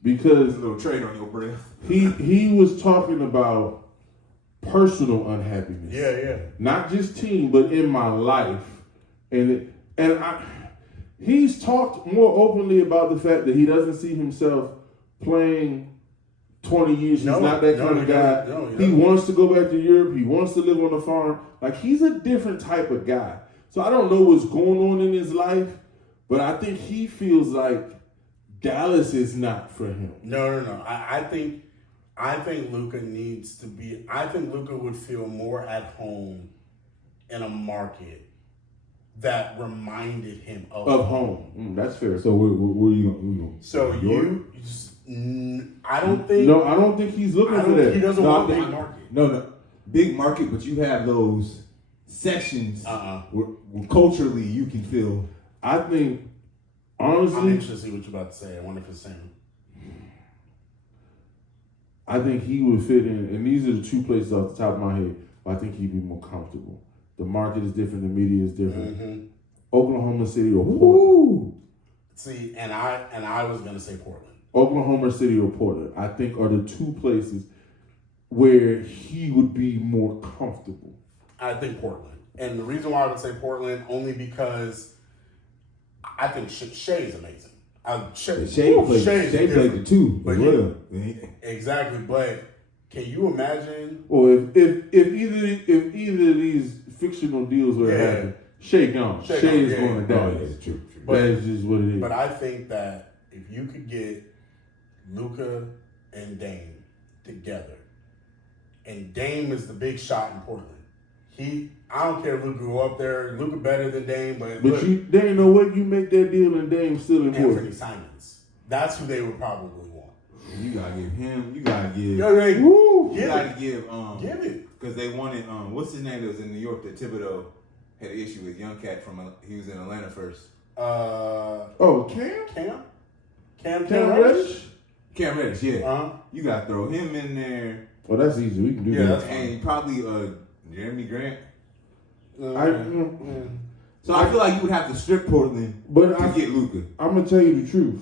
Because a little trade on your breath. he was talking about personal unhappiness. Yeah. Not just team, but in my life. He's talked more openly about the fact that he doesn't see himself playing 20 years. He's not that kind of guy. He wants to go back to Europe. He wants to live on a farm. Like, he's a different type of guy. So I don't know what's going on in his life, but I think he feels like Dallas is not for him. No. I think Luka needs to be. I think Luka would feel more at home in a market that reminded him of home. That's fair. So where you going? So I don't think. No, I don't think he's looking for that. He doesn't want a big market. No, big market, but you have those sections where culturally you can feel. I think, honestly, I'm interested to see what you're about to say. I wonder if it's the same. I think he would fit in, and these are the two places off the top of my head where I think he'd be more comfortable. The market is different, the media is different. Mm-hmm. Oklahoma City or Portland. See, and I was gonna say Portland. Oklahoma City or Portland, I think, are the two places where he would be more comfortable. I think Portland. And the reason why I would say Portland, only because I think Shea is amazing. Shea played the two as well. Exactly, but can you imagine? Well, if either of these fictional deals were to happen, Shea gone. Shea is going to die. That's true. But that's just what it is. But I think that if you could get Luka and Dame together, and Dame is the big shot in Portland. I don't care if Luka go up there. Luka better than Dame, but there ain't no way you make that deal and Dame still in Portland. Anthony Simons. That's who they would probably want. You gotta give him. You gotta give. Give it because they wanted. What's his name that was in New York that Thibodeau had an issue with? Young cat he was in Atlanta first. Cam Reddish. Cam Reddish, yeah. You gotta throw him in there. Well, that's easy. We can do that. And probably Jeremy Grant. So I feel like you would have to strip Portland to get Luka. I'm gonna tell you the truth.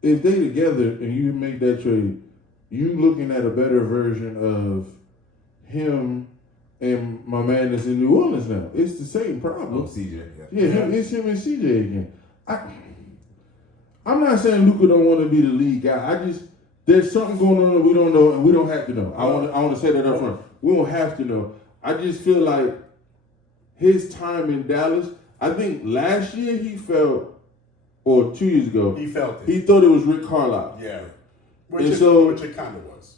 If they together and you make that trade, you looking at a better version of him and my man that's in New Orleans now. It's the same problem. CJ. It's him and CJ again. I'm not saying Luka don't want to be the lead guy. There's something going on that we don't know and we don't have to know. I want to say that up front. We don't have to know. I just feel like his time in Dallas, I think last year he felt, or 2 years ago, he felt it. He thought it was Rick Carlisle. Yeah. Which it kind of was.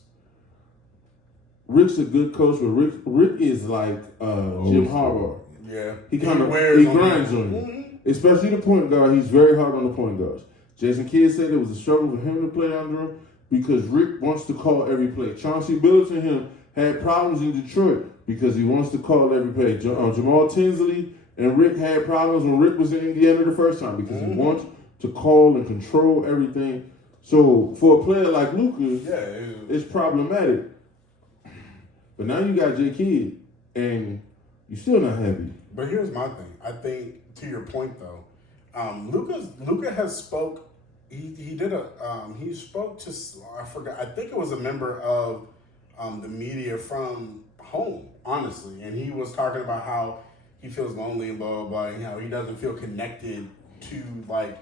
Rick's a good coach, but Rick is like Jim Harbaugh. Yeah. He grinds on you. Especially the point guard. He's very hard on the point guards. Jason Kidd said it was a struggle for him to play under him because Rick wants to call every play. Chauncey Billups and him had problems in Detroit because he wants to call every play. Jamal Tinsley and Rick had problems when Rick was in Indiana the first time because he wants to call and control everything. So for a player like Luka, it's problematic. But now you got J. Kidd, and you're still not happy. But here's my thing. I think, to your point, though, Luka has spoke. He spoke to, I forgot, I think it was a member of the media from home, honestly. And he was talking about how he feels lonely and blah, blah, blah. And how he doesn't feel connected to, like,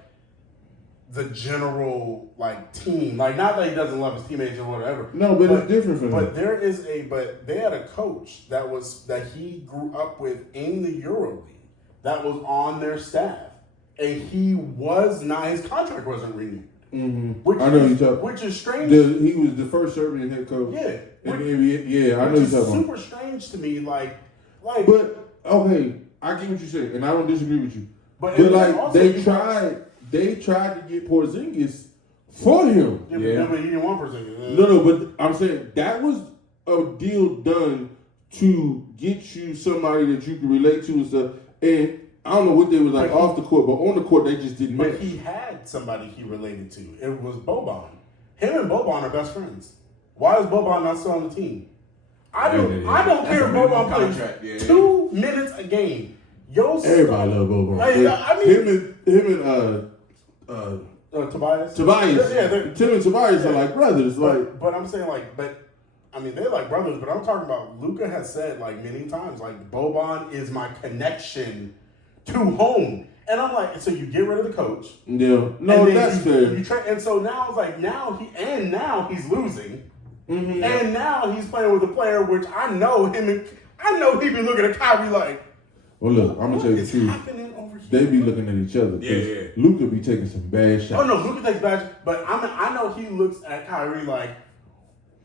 the general, like, team. Like, not that he doesn't love his teammates or whatever. No, but it's different for him. But they had a coach that he grew up with in the EuroLeague that was on their staff. And his contract wasn't renewed. Mm-hmm. I know you're talking. Which is strange. He was the first Serbian head coach. Yeah. In the NBA. Yeah, I know you're talking about. Super strange to me, like. But okay, I get what you're saying, and I don't disagree with you. But like they tried they tried to get Porzingis for him. Yeah, but he didn't want Porzingis. No, but I'm saying that was a deal done to get you somebody that you can relate to and stuff. And I don't know what they was like off the court, but on the court they just didn't match. But he had somebody he related to. It was Boban. Him and Boban are best friends. Why is Boban not still on the team? I don't care if Boban plays 2 minutes a game. Everybody love Boban. Him and Tobias. Tim and Tobias are like brothers. But I'm saying they're like brothers. But I'm talking about Luka has said like many times like Boban is my connection to home. And I'm like, so you get rid of the coach. Yeah. No, that's fair. And so now it's like now he's losing. Mm-hmm. And now he's playing with a player which I know he be looking at Kyrie like, well, look, I'm gonna tell you the truth. They be looking at each other. Yeah. Luka be taking some bad shots. Oh no, Luka takes bad shots, but I know he looks at Kyrie like,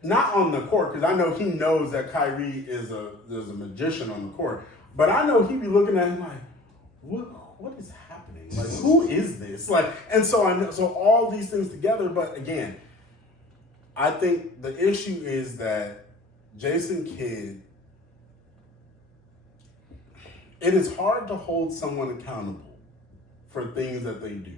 not on the court because I know he knows that Kyrie is a magician on the court, but I know he be looking at him like, what is happening? Like, who is this? Like, and so all these things together, but again, I think the issue is that Jason Kidd, it is hard to hold someone accountable for things that they do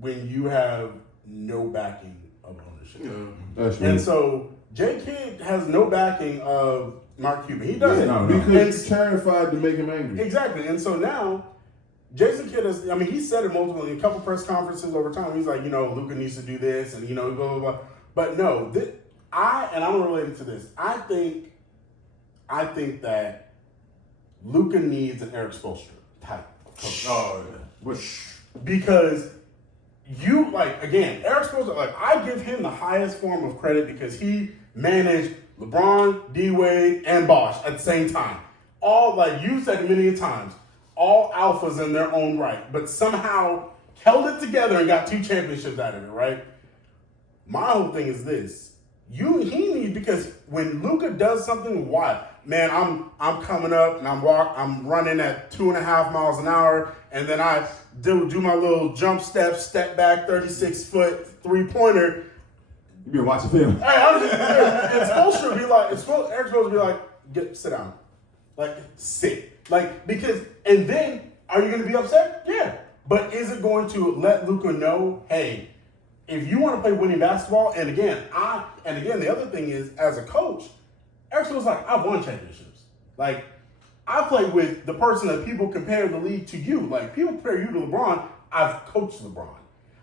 when you have no backing of ownership. Yeah, that's right. And so J. Kidd has no backing of Mark Cuban. He doesn't. Because he's terrified to make him angry. Exactly. And so now Jason Kidd he said it multiple in a couple press conferences over time. He's like, Luka needs to do this and blah blah blah. But no, I'm related to this. I think that Luka needs an Eric Spoelstra type coach. Oh, yeah. Because Eric Spoelstra, I give him the highest form of credit because he managed LeBron, D-Wade, and Bosh at the same time. All, you said many times, all alphas in their own right, but somehow held it together and got 2 championships out of it, right? My whole thing is this. Because when Luka does something wild, man, I'm coming up and I'm running at 2.5 miles an hour, and then I do my little jump step back, 36-foot 3-pointer. You been watching film. Hey, and Spoelstra would be like, Eric Spoelstra would be like, sit down. Sit. And then, are you going to be upset? Yeah. But is it going to let Luka know, hey, if you want to play winning basketball, and again, the other thing is, as a coach, Eric Spoelstra's like, I've won championships. I play with the person that people compare the league to you. People compare you to LeBron. I've coached LeBron.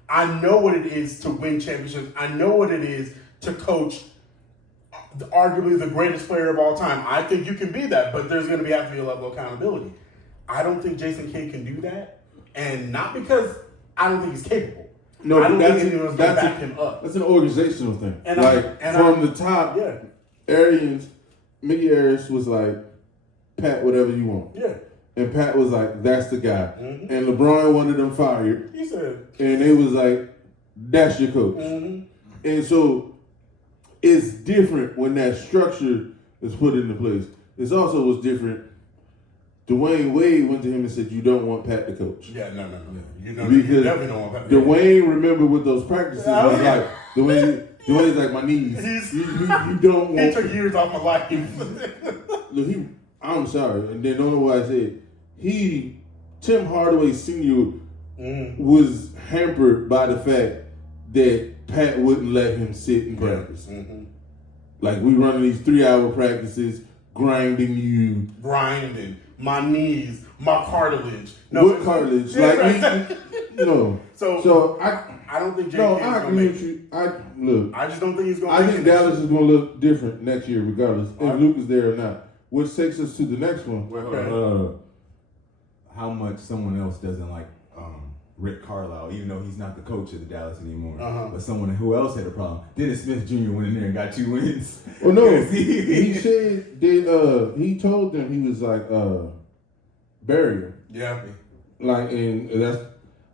I know what it is to win championships. I know what it is to coach arguably the greatest player of all time. I think you can be that, but there's going to have to be a level of accountability. I don't think Jason Kidd can do that, and not because I don't think he's capable. No, I don't think anyone's going to back him up. That's an organizational thing. And from the top, Mickey Arians was like, Pat, whatever you want. Yeah. And Pat was like, that's the guy. Mm-hmm. And LeBron wanted them fired. He said. And they was like, that's your coach. Mm-hmm. And so it's different when that structure is put into place. It's also was different. Dwayne Wade went to him and said, you don't want Pat to coach. Yeah, no. You definitely don't want Pat to coach. Dwayne remembered what those practices was like. Dwayne's like, my knees. You don't want. He took years off my life. Look, I'm sorry. And then don't know what I said. Tim Hardaway Sr. was hampered by the fact that Pat wouldn't let him sit in practice. Mm-hmm. We running these 3-hour practices, grinding. My knees, my cartilage. What cartilage? No. So I don't think J.K. No, I agree with you. I just don't think he's going to I think Dallas is going to look different next year regardless if Luke is there or not. Which takes us to the next one. How much someone else doesn't like Rick Carlisle, even though he's not the coach of the Dallas anymore. But someone who else had a problem. Dennis Smith Jr. went in there and got 2 wins. Well, no. He said that he told them he was bury him. Yeah. And that's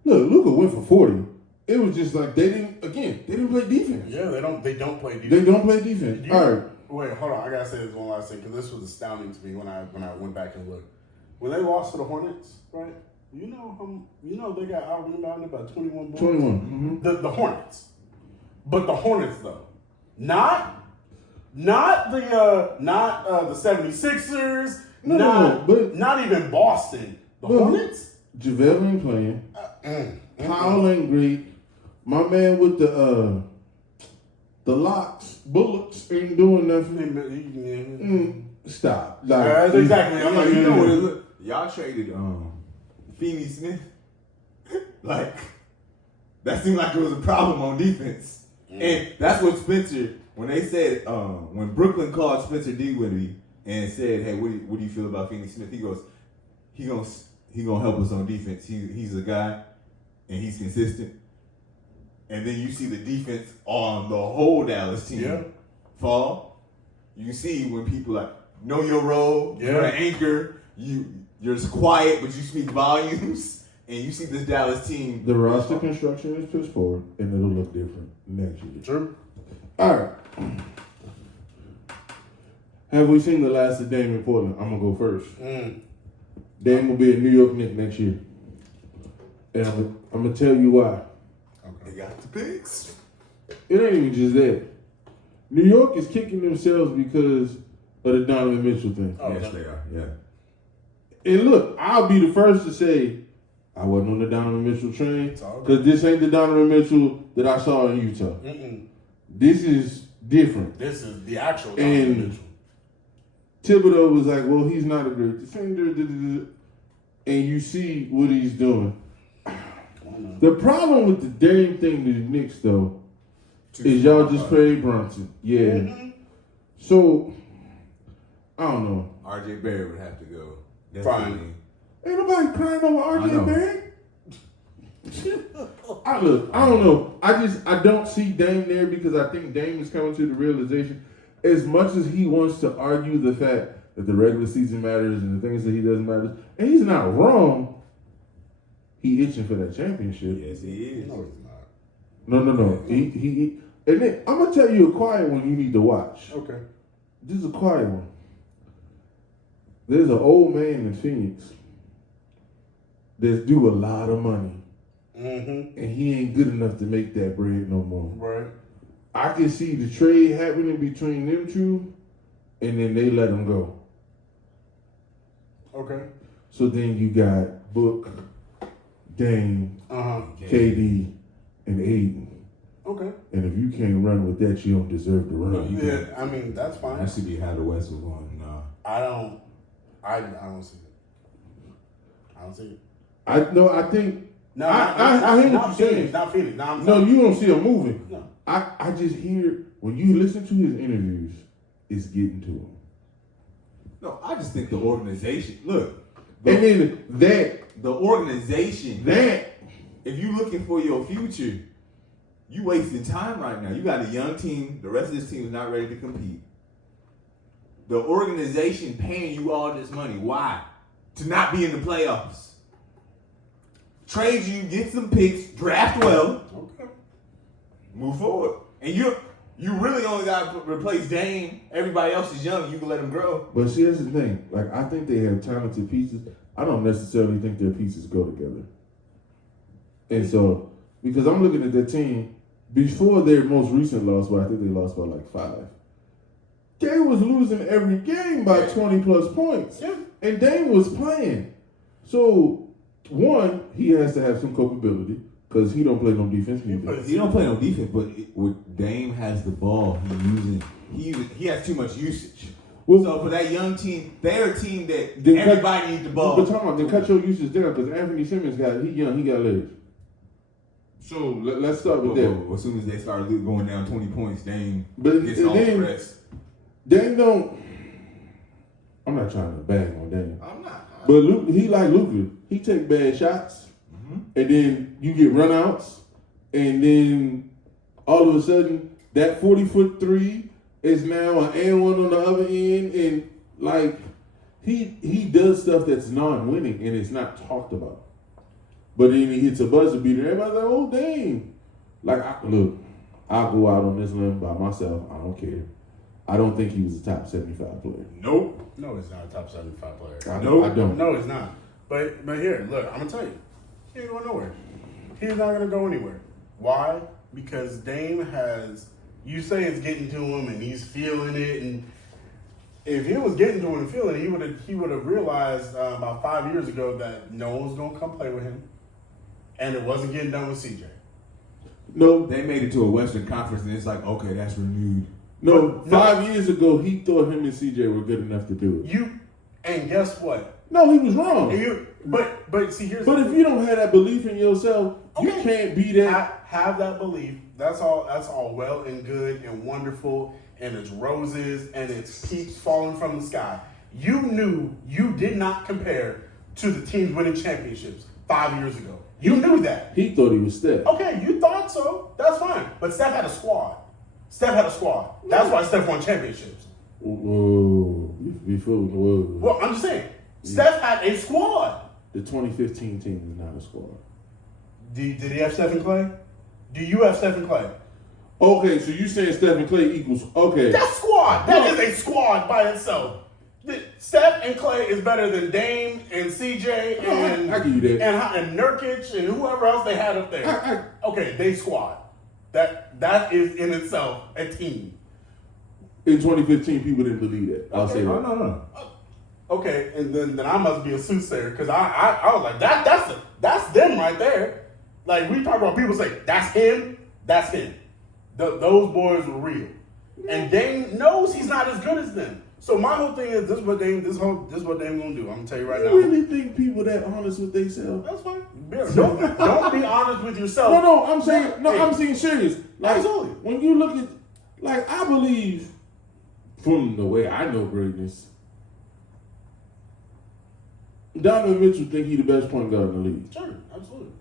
Luka went for 40. It was just they didn't play defense. Yeah, they don't play defense. They don't play defense. All right. Wait, hold on. I gotta say this one last thing because this was astounding to me when I went back and looked. When they lost to the Hornets, right? You know they got out rebounded by 21 points. 21. The Hornets, but the Hornets though, not the 76ers, not even Boston. The Hornets. JaVale ain't playing. Powell ain't great. My man with the bullets ain't doing nothing. Stop. Like, that's exactly. I'm like, you know what it look? Y'all traded Finney Smith. Like, that seemed like it was a problem on defense. And that's what Spencer, when they said, when Brooklyn called Spencer Dinwiddie and said, hey, what do you feel about Finney Smith? He goes, he gonna help us on defense. He's a guy, and he's consistent. And then you see the defense on the whole Dallas team fall. You see when people like know your role, you're an anchor, you're just quiet, but you speak volumes. And you see this Dallas team. The roster construction is pushed forward, and it'll look different next year. True. All right. Have we seen the last of Dame in Portland? I'm going to go first. Dame will be a New York Knicks next year. And I'm going to tell you why. They got the picks. It ain't even just that. New York is kicking themselves because of the Donovan Mitchell thing. Oh, yes, they are. Yeah. And look, I'll be the first to say I wasn't on the Donovan Mitchell train because this ain't the Donovan Mitchell that I saw in Utah. This is different. This is the actual Donovan Mitchell. Thibodeau was like, well, he's not a great defender. And you see what he's doing. The problem with the Dame thing to the Knicks, though, is y'all just paid Brunson. Yeah. So, I don't know. RJ Barrett would have to go. Fine. Ain't nobody crying over RJ Barrett. I don't know. I don't see Dame there because I think Dame is coming to the realization, as much as he wants to argue the fact that the regular season matters and the things that he doesn't matter, and he's not wrong. He itching for that championship. Yes, he is. No, he's not. No. He and then I'm gonna tell you a quiet one you need to watch. Okay. This is a quiet one. There's an old man in Phoenix that's due a lot of money. And he ain't good enough to make that bread no more. Right. I can see the trade happening between them two, and then they let him go. Okay. So then you got Book, Dame, KD, and Aiden. Okay. And if you can't run with that, you don't deserve to run. Yeah, I mean, that's fine. That should be how the West was going. No. I don't see it. I don't see it. I think. No, I hear what you're saying. Not Phoenix. No, you don't see him moving. No. I just hear, when you listen to his interviews, it's getting to him. No, I just think the organization, look. And then the organization, if you're looking for your future, you wasting time right now. You got a young team. The rest of this team is not ready to compete. The organization paying you all this money. Why? To not be in the playoffs. Trade you, get some picks, draft well. Okay. Move forward. And you really only got to replace Dame. Everybody else is young. You can let them grow. But see, that's the thing. Like, I think they have talented pieces. I don't necessarily think their pieces go together. And so, because I'm looking at their team, before their most recent loss, where I think they lost by like 5, they was losing every game by 20 plus points. Yeah. And Dame was playing. So, one, he has to have some capability because he don't play no defense. He don't play no defense, but when Dame has the ball, he has too much usage. Well, so for that young team, they're a team that everybody needs the ball. But talk about, they cut your usage down because Anthony Simmons he young, he got legs. So let's start with that. As soon as they start going down 20 points, Dame gets all the rest. Dame don't. I'm not trying to bang on Dame. I'm not. But he like Luka. He take bad shots, and then you get runouts, and then all of a sudden that 40-foot three is now an and one on the other end, and like he does stuff that's non-winning and it's not talked about. But then he hits a buzzer beater. Everybody's like, "Oh, dang!" Like, I'll go out on this limb by myself. I don't care. I don't think he was a top 75 player. Nope. No, he's not a top 75 player. I don't. No, he's not. But here, look, I'm gonna tell you, he ain't going nowhere. He's not gonna go anywhere. Why? Because Dame has. You say it's getting to him and he's feeling it, and if he was getting to him and feeling it, he would have realized about 5 years ago that no one was gonna come play with him, and it wasn't getting done with CJ. No, They made it to a Western Conference, and it's like, okay, that's renewed. no. 5 years ago, he thought him and CJ were good enough to do it. And guess what? No, he was wrong. But see, here's. But if you don't have that belief in yourself, you Okay. can't be that. Have that belief. That's all well and good and wonderful, and it's roses and it's peeps falling from the sky. You knew you did not compare to the teams winning championships 5 years ago. You knew that. He thought he was Steph. Okay, you thought so. That's fine. But Steph had a squad. That's why Steph won championships. Whoa, whoa. Well, I'm just saying. Steph had a squad. The 2015 team is not a squad. Did he have Steph and Clay? Do you have Steph and Clay? Okay, so you saying Steph and Clay equals okay? That's squad. That is a squad by itself. Steph and Clay is better than Dame and CJ and I give you that. and Nurkic and whoever else they had up there. Okay, they squad. That is in itself a team. In 2015, people didn't believe that. I'll say that. No. Okay, and then I must be a soothsayer because I was like that's them right there. Like we talk about people say that's him. Those boys were real, and Dame knows he's not as good as them. So my whole thing is this is what Dame gonna do. I'm gonna tell you right now. You really think people that honest with themselves? That's fine. Don't be honest with yourself. No, I'm saying serious. Like, Absolutely. when you look at, like, I believe from the way I know greatness, Donovan Mitchell think he the best point guard in the league. Sure, absolutely.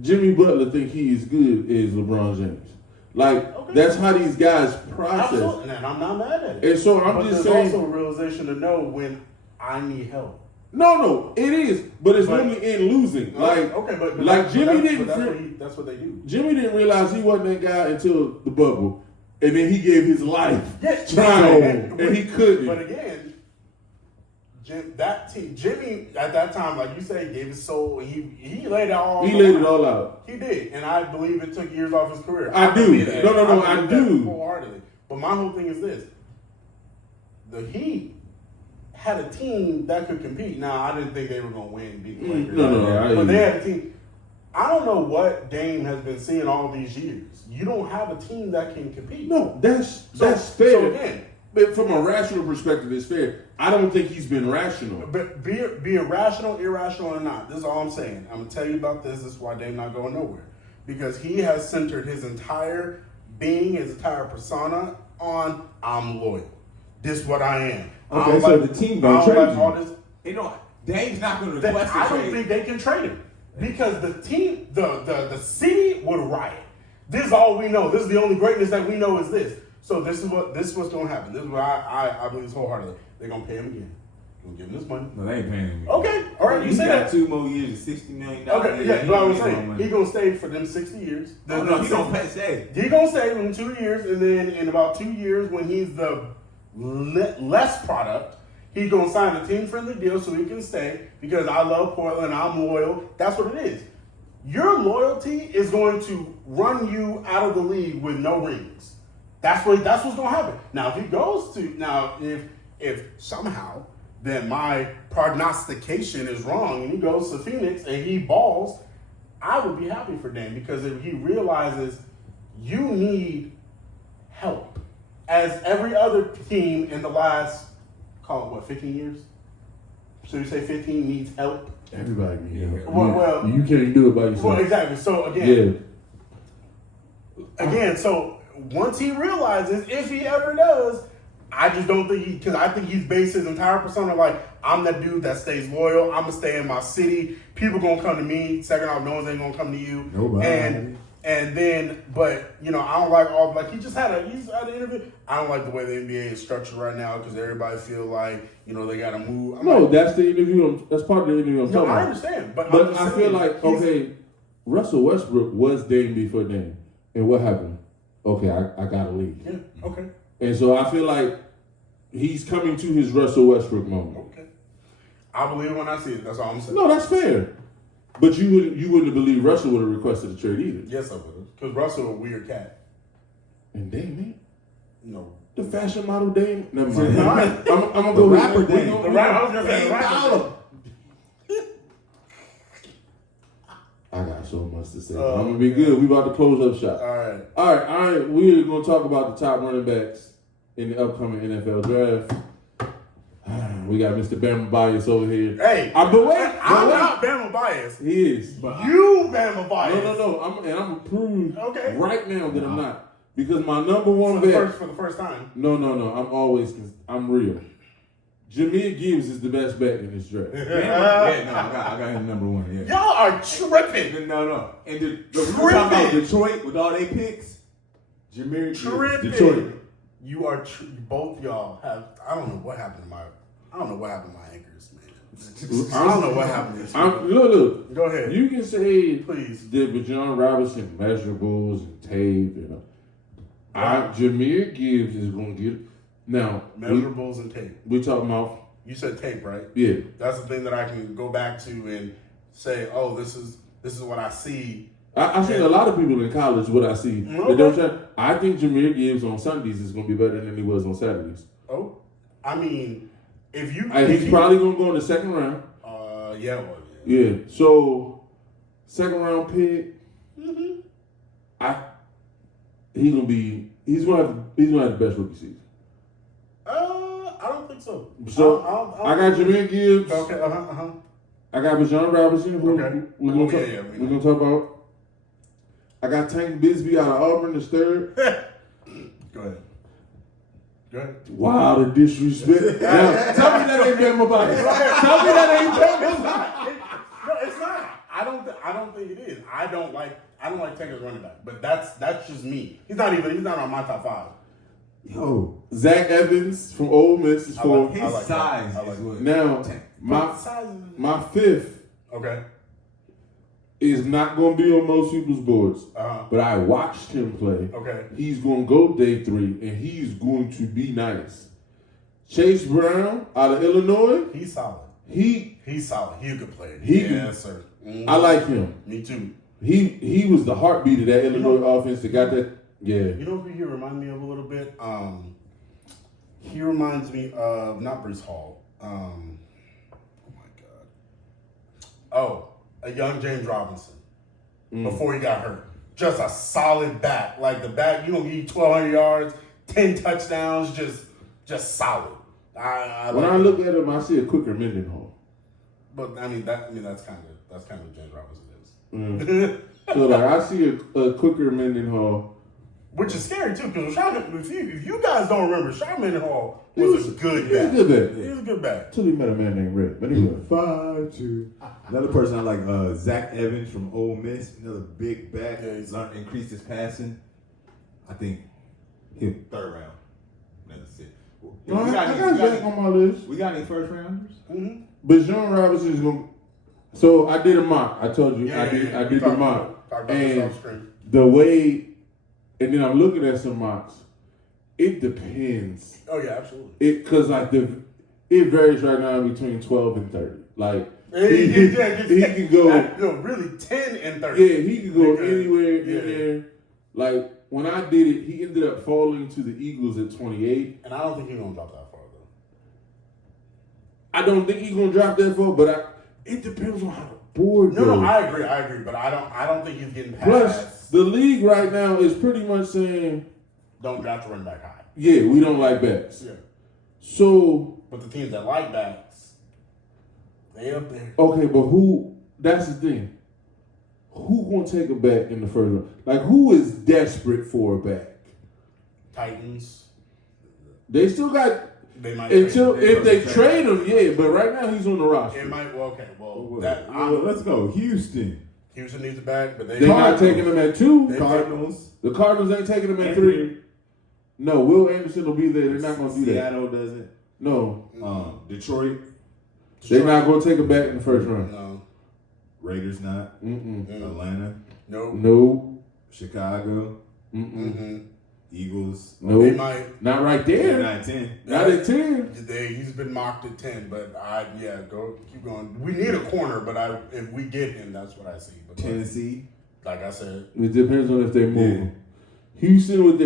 Jimmy Butler think he is good as LeBron James. Like, Okay. that's how these guys process. Absolutely, and I'm not mad at it. And so I'm but just there's saying. also a realization to know when I need help. No, it is, but it's only in losing. Like, okay, but like Jimmy didn't. That's what they do. Jimmy didn't realize he wasn't that guy until the bubble, and then he gave his life Yeah, trying, and he couldn't. But again, Jimmy at that time, like you say, gave his soul, and he laid it all. He laid it all out. He did, and I believe it took years off his career. I do. believe that. No, believe I that do. wholeheartedly. But my whole thing is this: the Heat had a team that could compete. Now, I didn't think they were going to win, beat the Lakers. But they had a team. I don't know what Dame has been seeing all these years. You don't have a team that can compete. No, that's fair. So again, but from a rational perspective, it's fair. I don't think he's been rational. but be irrational, irrational or not, this is all I'm saying. I'm going to tell you about this. This is why Dame not going nowhere. Because he has centered his entire being, his entire persona on I'm loyal. This is what I am. Okay, so the team gonna trade you. You know, Dame's not going to request I a don't trade. think they can trade him because the team, the city would riot. This is all we know. This is the only greatness that we know is this. So this is what's going to happen. This is what I believe this wholeheartedly. They're going to pay him again. They're going to give him this money. No, they ain't paying him. Okay, all right. You He say got that. 2 more years of $60 million. Okay, yeah. But I was He ain't saying no he's going to stay for them 60 years. money. No, he's going to stay. He's going to stay in 2 years, and then in about 2 years, when he's the less product, he's going to sign a team-friendly deal so he can stay because I love Portland, I'm loyal. That's what it is. Your loyalty is going to run you out of the league with no rings. That's what's going to happen. Now, if he goes to if somehow then my prognostication is wrong and he goes to Phoenix and he balls, I would be happy for Dame because if he realizes you need help, as every other team in the last, call it 15 years? So you say 15 needs help? Everybody needs help. Well, you can't do it by yourself. Well, exactly. So again, so once he realizes, if he ever does, I just don't think because I think he's based his entire persona like, I'm that dude that stays loyal. I'm going to stay in my city. People going to come to me. Second off, no one's ain't going to come to you. Nobody. And then, but, I don't like he just had an interview. I don't like the way the NBA is structured right now because everybody feel like, they got to move. That's the interview. That's part of the interview I'm talking about. I understand. But I feel like, okay, Russell Westbrook was Dame before Dame. And what happened? Okay, I got to leave. Yeah, okay. And so I feel like he's coming to his Russell Westbrook moment. Okay. I believe it when I see it. That's all I'm saying. No, that's fair. But you wouldn't believe Russell would have requested a trade either. Yes, I would have. Because Russell a weird cat. And Dame, man. No. The fashion model Dame. Never mind. All right. I'm gonna go rapper with Dame. The rapper. I was gonna say the rapper. I got so much to say. I'm gonna be good. We about to close up shop. All right. We're gonna talk about the top running backs in the upcoming NFL draft. We got Mr. Bama Bias over here. Hey, I'm not Bama biased. He is. But you Bama biased. No. I'm gonna prove Okay. right now that I'm not. Because my number one For the first time. No. I'm real. Jameer Gibbs is the best back in this draft. I got him number one. Yeah. Y'all are tripping. No. And we talking about Detroit with all their picks. Jameer Tripping. Detroit. You are both y'all have. I don't know what happened to my anchors, man. I don't know what happened to this. Look. Go ahead. You can say Please. that with John Robinson, measurables and tape, Jameer Gibbs is gonna get now Measurables and tape. We talking about. You said tape, right? Yeah. That's the thing that I can go back to and say, oh, this is what I see. I think a lot of people in college, what I see, Okay. they don't try. I think Jameer Gibbs on Sundays is going to be better than he was on Saturdays. Oh, I mean, He's probably going to go in the second round. Yeah. So, second round pick. Mm-hmm. He's going to have the best rookie season. I don't think so. So I got Jameer Gibbs. Okay. I got Bijan Robinson. Who Okay. We're gonna talk about. I got Tank Bisbee out of Auburn, the third. Go ahead. Wow, the disrespect. Now, tell me that ain't Bama bias. Tell me that ain't Bama bias. No, it's not. I don't think it is. I don't like Tank as running back, but that's just me. He's not on my top 5. Yo, Zach Evans from Ole Miss is for his like size that. I like is what. now. My fifth Okay. is not going to be on most people's boards, Uh-huh. but I watched him play. Okay. He's going to go day 3, and he's going to be nice. Chase Brown out of Illinois. He's solid. He's solid. He's a good player. Yes, sir. Mm-hmm. I like him. Me too. He was the heartbeat of that Illinois offense that got that. Yeah. You know who he reminds me of a little bit? He reminds me of not Brees Hall. Oh my God. Oh, a young James Robinson before he got hurt. Just a solid back. Like the back, you gonna give you 1,200 yards, 10 touchdowns, just solid. When I look at him, I see a quicker Mendenhall. But that's kind of what James Robinson is. So like I see a quicker Mendenhall. Which is scary too, because if you guys don't remember, Sean Mendenhall was a good back. He was a good back. He was a good back. Till he met a man named Red. But anyway. 5'2". Another person I like, Zach Evans from Ole Miss, another big back. Yeah, he's learned to increase his passing. I think he'll third round. That's it. I got Zach on my list. We got any first rounders? Mm-hmm. But John Robinson is going to. So I did a mock. I told you I did the mock. And the way. And then I'm looking at some mocks. It depends. Oh yeah, absolutely. Because it varies right now between 12 and 30. Like he can go really 10 and 30. Yeah, he can go anywhere in there. Like when I did it, he ended up falling to the Eagles at 28. And I don't think he's gonna drop that far though. I don't think he's gonna drop that far, but it depends on how the board goes. No, I agree, but I don't think he's getting past. Plus, the league right now is pretty much saying, don't draft to run back high. Yeah, we don't like backs. Yeah. So, but the teams that like backs, they up there. Okay, but who? That's the thing. Who gonna take a back in the first round? Like, who is desperate for a back? Titans. They still got. They might if they trade him, yeah. But right now he's on the roster. It might. Well, okay. Let's go. Houston. Houston needs a back, but they're not taking him at 2. Cardinals. The Cardinals ain't taking him at 3. No, Will Anderson will be there. They're not gonna do that. Seattle doesn't. No. Detroit. They're not gonna take a back in the first round. No. Raiders not. Mm-mm. Atlanta. Nope. No. Chicago. Mm-mm. Eagles. No, They might. not right They're there. not at 10. Not at 10. He's been mocked at 10, but keep going. We need a corner, but if we get him, that's what I see. But Tennessee. like I said, It depends on if they move. Yeah. Houston with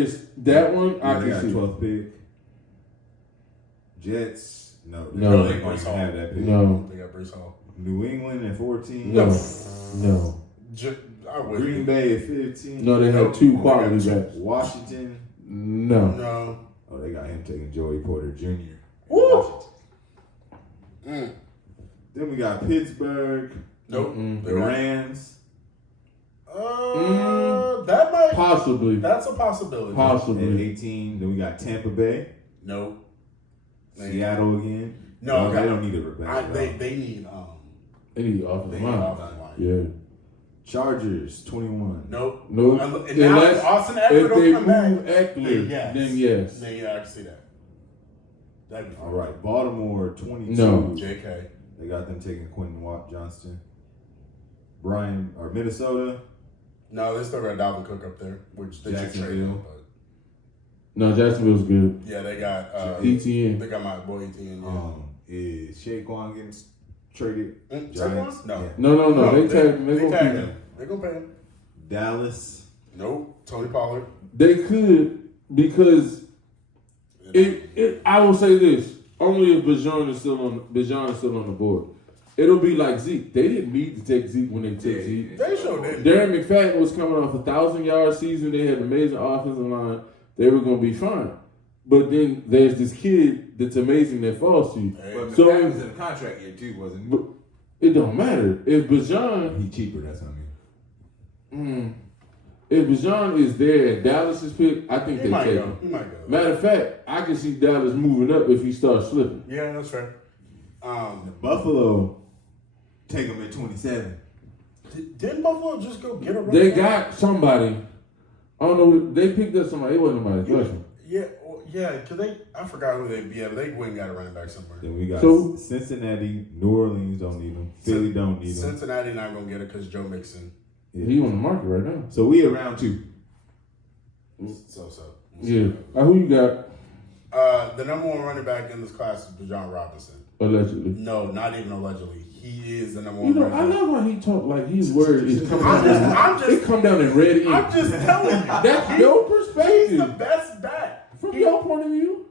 that one, Yeah, I they can got see. 12th pick. Jets. No. No. They don't even have that pick. No, they got Brees Hall. New England at 14. no, no. I wish. Green Bay at 15. No, they have two quality They got backs. Washington. No. No. Oh, they got him taking Joey Porter Jr. Woo! Washington. Then we got Pittsburgh. Nope. The Rams. That might. Possibly. That's a possibility. At Possibly. 18. Then we got Tampa Bay. Nope. Seattle again. No, they don't need a back. they need They need offensive they need line. offensive line. Yeah. Chargers 21. Nope. No. And now if Austin Eckler If they don't come back, move Eckler, then yes. Then yeah, I can see that. That'd be fun. All right, Baltimore 22. No. JK. They got them taking Quentin Johnston. Minnesota. No, they still got Dalvin Cook up there, which they should trade him. But No, Jacksonville's good. yeah, they got ETN. They got my boy ETN. Yeah. Is Saquon getting traded? Giants? No. Yeah. No. They tag him. They They gonna tag keep him. him. They gonna pay him. Dallas. Nope. Tony Pollard. They could because I will say this: only if Bijan is still on the board. It'll be like Zeke. They didn't need to take Zeke when they took Zeke. They sure did. Darren McFadden was coming off a 1,000-yard season. They had an amazing offensive line. They were going to be fine. But then there's this kid that's amazing that falls to you. But So- McFadden was in a contract year too, wasn't he? But it don't matter. If Bijan, He cheaper, that's what I mean. if Bijan is there at Dallas's pick, I think He they might take go. him. He might go. Matter of fact, I can see Dallas moving up if he starts slipping. Yeah, that's right. Buffalo take him at 27. Didn't Buffalo just go get a running They back? got somebody. I don't know. They picked up somebody. It wasn't nobody's question. Yeah, cause I forgot who they beat, but they went and got a running back somewhere. Then we got So- Cincinnati, New Orleans don't need him. Philly don't need him. Cincinnati not gonna get it because Joe Mixon. He on the market right now. So we at round 2. So. Yeah. Who you got? The number one running back in this class is Bijan Robinson. Allegedly. No, not even allegedly. He is the number You one know, running I back. love how he talk like he's worried. It I'm come down in red ink. I'm just telling you. That's your He's the perspective. best back. From your point of view.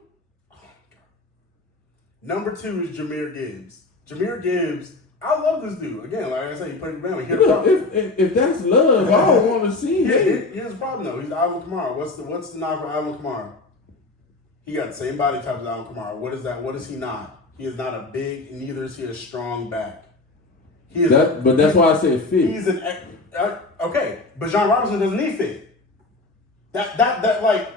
Number 2 is Jahmyr Gibbs. Jahmyr Gibbs, I love this dude. Again, like I said, he played for Bama. Look, if that's love, I don't want to see hate. Here's the problem though. He's Alvin Kamara. What's the knock for Alvin Kamara? He got the same body type as Alvin Kamara. What is that? What is he not? He is not a big, neither is he a strong back. He is. But that's why I said fit. He's an okay. But Bijan Robinson doesn't need fit. That like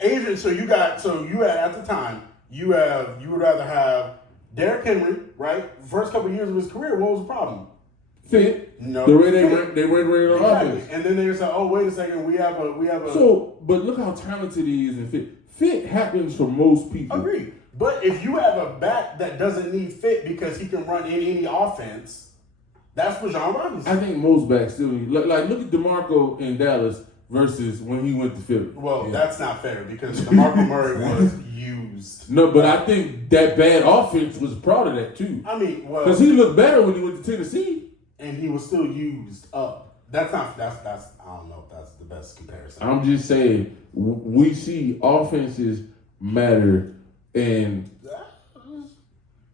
Adrian. So you had at the time you would rather have Derrick Henry, right? First couple of years of his career, what was the problem? Fit. No, The way fit. they went regular Exactly. offense. And then they say, oh wait a second, we have a. So, but look how talented he is in fit. Fit happens for most people. Agreed. But if you have a back that doesn't need fit because he can run in any offense, that's Bijan Robinson. I think most backs still need. Like look at DeMarco in Dallas versus when he went to Philly. Well, that's not fair because DeMarco Murray was used. No, but I think that bad offense was part of that too. I mean, well, Because he looked better when he went to Tennessee. and he was still used up. That's I don't know if that's the best comparison. I'm just saying we see offenses matter, and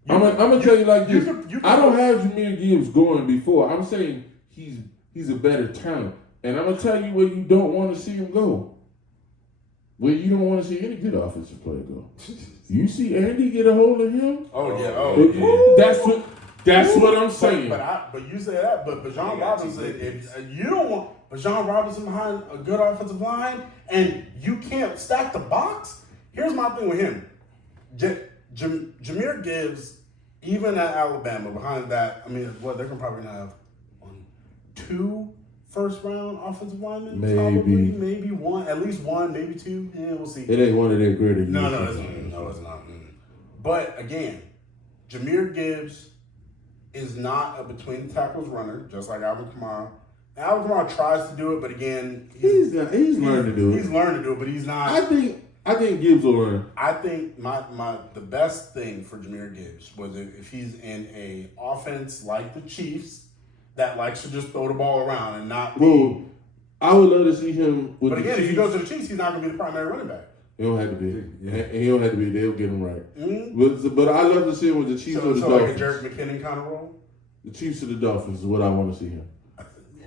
I'm gonna tell you like this. I don't have Jahmyr Gibbs going before. I'm saying he's a better talent, and I'm gonna tell you where you don't want to see him go. Where you don't want to see any good offensive player go. You see Andy get a hold of him. Oh yeah. That's what I'm saying. But you say that. But Bijan Robinson, if you don't want Bijan Robinson behind a good offensive line, and you can't stack the box. Here's my thing with him. Jahmyr Gibbs, even at Alabama, behind that, I mean, what they're gonna probably have 2 first-round offensive linemen. Maybe one, at least one, maybe 2. Yeah, we'll see. It ain't one of their greater. No, it's not. But again, Jahmyr Gibbs is not a between the tackles runner, just like Alvin Kamara. Alvin Kamara tries to do it, but again, He's learned to do it. He's learned to do it, but he's not. I think Gibbs will learn. I think the best thing for Jahmyr Gibbs was if he's in a offense like the Chiefs that likes to just throw the ball around and not. Well, I would love to see him with But again, the if Chiefs. he goes to the Chiefs, he's not going to be the primary running back. He don't have to be. Yeah. And he don't have to be. They'll get him right. Mm-hmm. But I love to see him with the Chiefs or the So like a Dolphins. Jerick McKinnon kind of role. The Chiefs or the Dolphins is what I want to see him.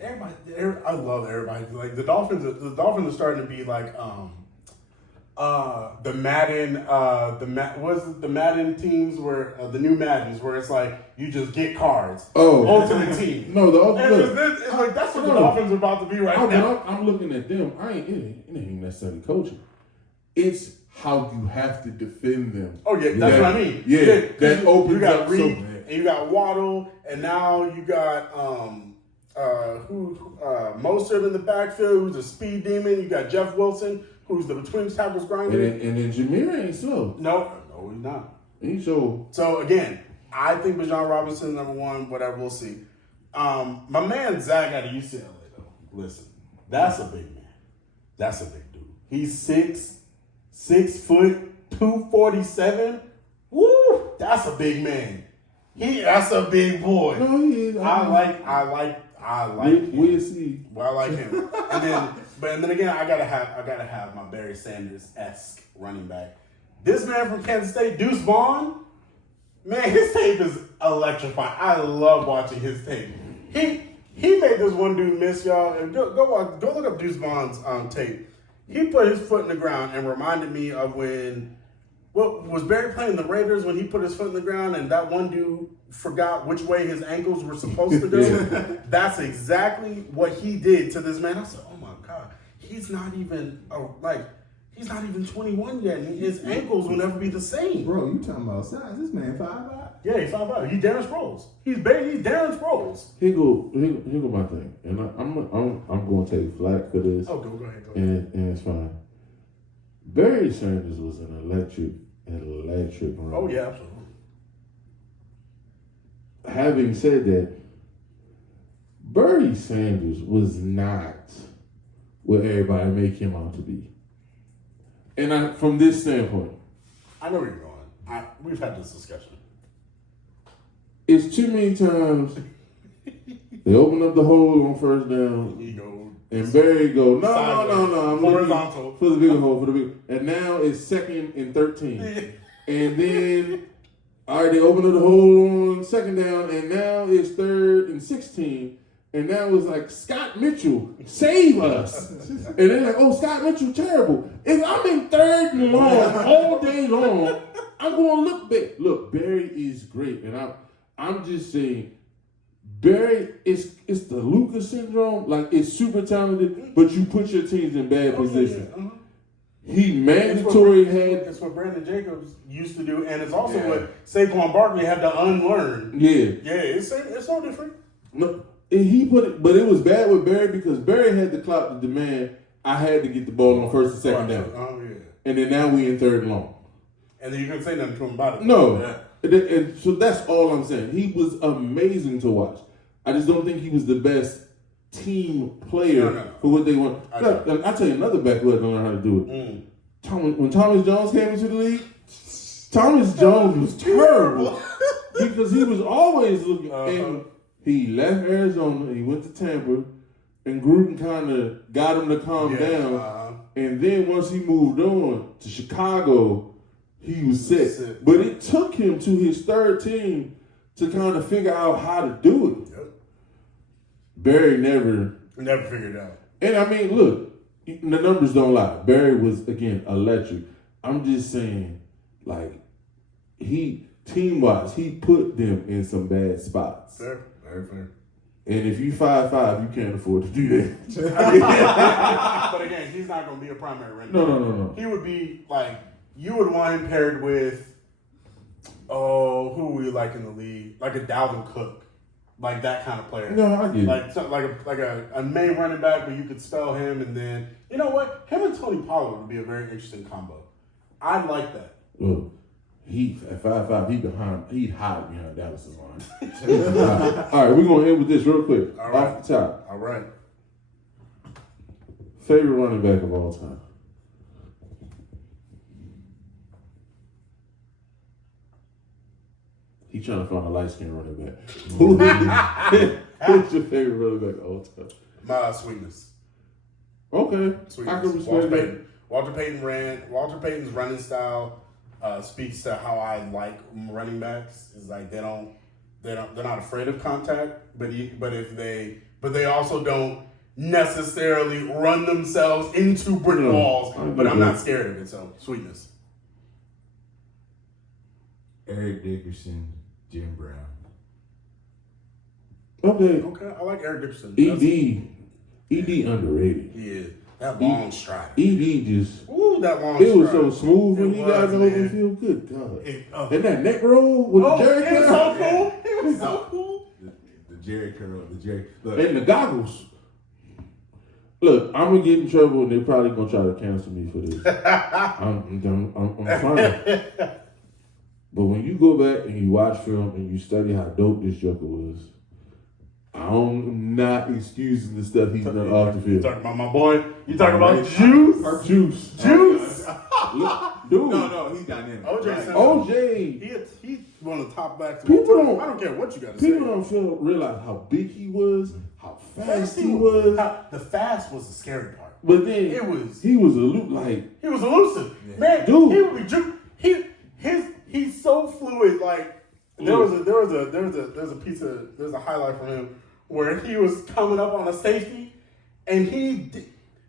I love everybody. Like the Dolphins are starting to be like the Madden the Madden teams where the new Maddens where it's like you just get cards. Ultimate team. No, It's like that's what the Dolphins are about to be right now. I'm looking at them. It ain't necessarily coaching. It's how you have to defend them. Oh yeah, that's what I mean. Yeah, that opens you got up Reed, so. and you got Waddle, and now you got Mostert in the backfield, who's a speed demon. You got Jeff Wilson, who's the between tackles grinder. And then Jahmyr ain't slow. No, he's not. He's so. So again, I think Bijan Robinson number one. Whatever, we'll see. My man Zach out of UCLA though. Listen, that's a big man. That's a big dude. He's 6 foot 247. Woo, that's a big man. That's a big boy. No, he is. I like him. We'll see. Well, I like him. And then again, I gotta have my Barry Sanders-esque running back. This man from Kansas State, Deuce Vaughn, man, his tape is electrifying. I love watching his tape. He made this one dude miss, y'all. And go look up Deuce Vaughn's tape. He put his foot in the ground and reminded me of when. What was Barry playing the Raiders when he put his foot in the ground and that one dude forgot which way his ankles were supposed to go? Yeah. That's exactly what he did to this man. I said, "Oh my God, he's not even 21 yet, and his ankles will never be the same." Bro, you talking about size? This man 5'5". Yeah, he's 5'5". He's Darren Sproles. He's Darren Sproles. Here go my thing, and I'm going to take flack for this. Oh, go ahead. And it's fine. Barry Sanders was an electric runner. Oh yeah, absolutely. Having said that, Barry Sanders was not what everybody make him out to be. And from this standpoint, I know where you're going. We've had this discussion. it's too many times they open up the hole on first down. He goes. And Barry go, no, I'm horizontal looking for the bigger hole, and now it's 2nd and 13. And then, all right, they open up the hole on 2nd down, and now it's 3rd and 16. And now it's like, Scott Mitchell, save us. And they're like, oh, Scott Mitchell, terrible. If I'm in 3rd and long all day long, I'm going to look back. Look, Barry is great. And I'm just saying, Barry, it's the Lucas syndrome. Like, it's super talented, but you put your teams in bad positions. Yeah. He mandatory had. It's what Brandon Jacobs used to do, and it's also what Saquon Barkley had to unlearn. Yeah. Yeah, it's no different. No, and he put it, but it was bad with Barry because Barry had the clout to demand I had to get the ball on 1st and 2nd down. Oh, yeah. And then now we in 3rd and long. And then you couldn't say nothing to him about it. No. Yeah. And so that's all I'm saying. He was amazing to watch. I just don't think he was the best team player for what they want. I'll tell you another back who had to learn how to do it. When Thomas Jones came into the league, Thomas Jones was terrible because he was always looking. And he left Arizona, he went to Tampa, and Gruden kind of got him to calm down. And then once he moved on to Chicago, he was set. But it took him to his 3rd team to kind of figure out how to do it. Yep. Barry never figured it out. And I mean, look, the numbers don't lie. Barry was, again, electric. I'm just saying, like, team-wise, he put them in some bad spots. Fair. Very fair. And if you 5'5", you can't afford to do that. But again, he's not going to be a primary running No, back. no. He would be, like, you would want him paired with, who we like in the league? Like a Dalvin Cook. Like that kind of player. No, I get it. Like a main running back, but you could spell him, and then you know what? Him and Tony Pollard would be a very interesting combo. I'd like that. Look, He at 5'5", he'd hide behind Dallas's line. All right, we're gonna end with this real quick. All right. Off the top. All right. Favorite running back of all time. He trying to find a light skinned running back. Who's your favorite running back of all time? My Sweetness. Okay, Sweetness. I can respect that. Walter Payton's running style speaks to how I like running backs. It's like they're not afraid of contact, but they also don't necessarily run themselves into brick walls. But I'm not scared of it. So Sweetness. Eric Dickerson, Jim Brown. Okay, I like Eric Dickerson. ED underrated. He is. That long stride. ED just. Ooh, that long stride. It was so smooth when he got in the open man. field. Good God. And that neck roll with the Jerry He was curl. so cool. He was so cool. The Jerry curl, look. And the goggles. Look, I'm gonna get in trouble, and they're probably gonna try to cancel me for this. I'm fine. But when you go back and you watch film and you study how dope this Joker was, I'm not excusing the stuff he's done off the You field. talking about my boy? You talking about Juice? Juice. Dude. No, he's dynamic. OJ. He's one of the top backs. People don't- I don't care what you got to say. People don't realize how big he was, how fast he was. The fast was the scary part. But then he was He was elusive, man. Dude. He would be he's so fluid. Like there was a highlight from him where he was coming up on a safety, and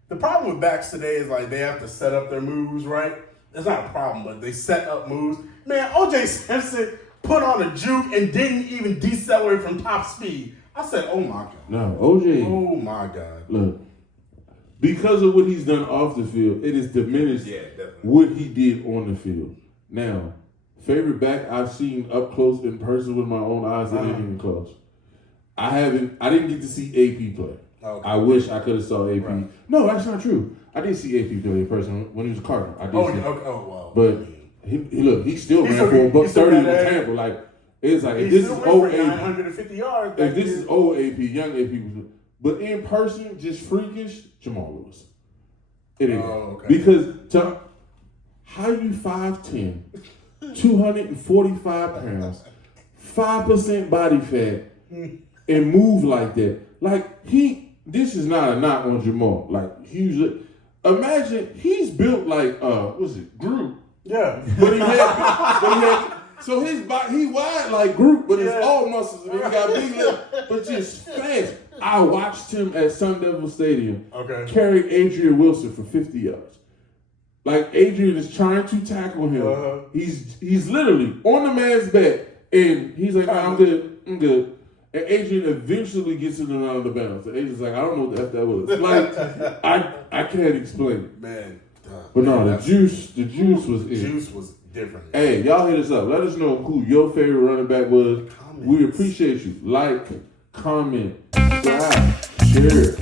the problem with backs today is like they have to set up their moves right. It's not a problem, but they set up moves. Man, OJ Simpson put on a juke and didn't even decelerate from top speed. I said, oh my God. No, OJ. Oh my God. Look, because of what he's done off the field, it has didiminished what he did on the field. Now, favorite back I've seen up close in person with my own eyes, it ain't even close. I didn't get to see AP play. Okay. I wish I could have saw AP. Right. No, that's not true. I did see AP play in person when he was a Cardinal. I did see. Well. But he still ran for a he still $130 got with that. Tampa. Like, it's like, He if this still is went old for AP. 950 yards. If this is old AP, young AP, but in person, just freakish, Jamal Lewis. It ain't. Okay. Because how you 5'10", 245 pounds, 5% body fat, and move like that? Like, this is not a knock on Jamal. Like, imagine he's built like, Groot. Yeah. But he had so his body, he wide like Groot, but it's all muscles and he got big lips, but just fast. I watched him at Sun Devil Stadium carry Adrian Wilson for 50 yards. Like, Adrian is trying to tackle him. He's literally on the man's back, and he's like, I'm good. And Adrian eventually gets it out of the bounds. And Adrian's like, I don't know what the F that was. Like, I can't explain it. Man. But no, the juice was it. Juice was different. Hey, y'all hit us up. Let us know who your favorite running back was. We appreciate you. Like, comment, subscribe, share.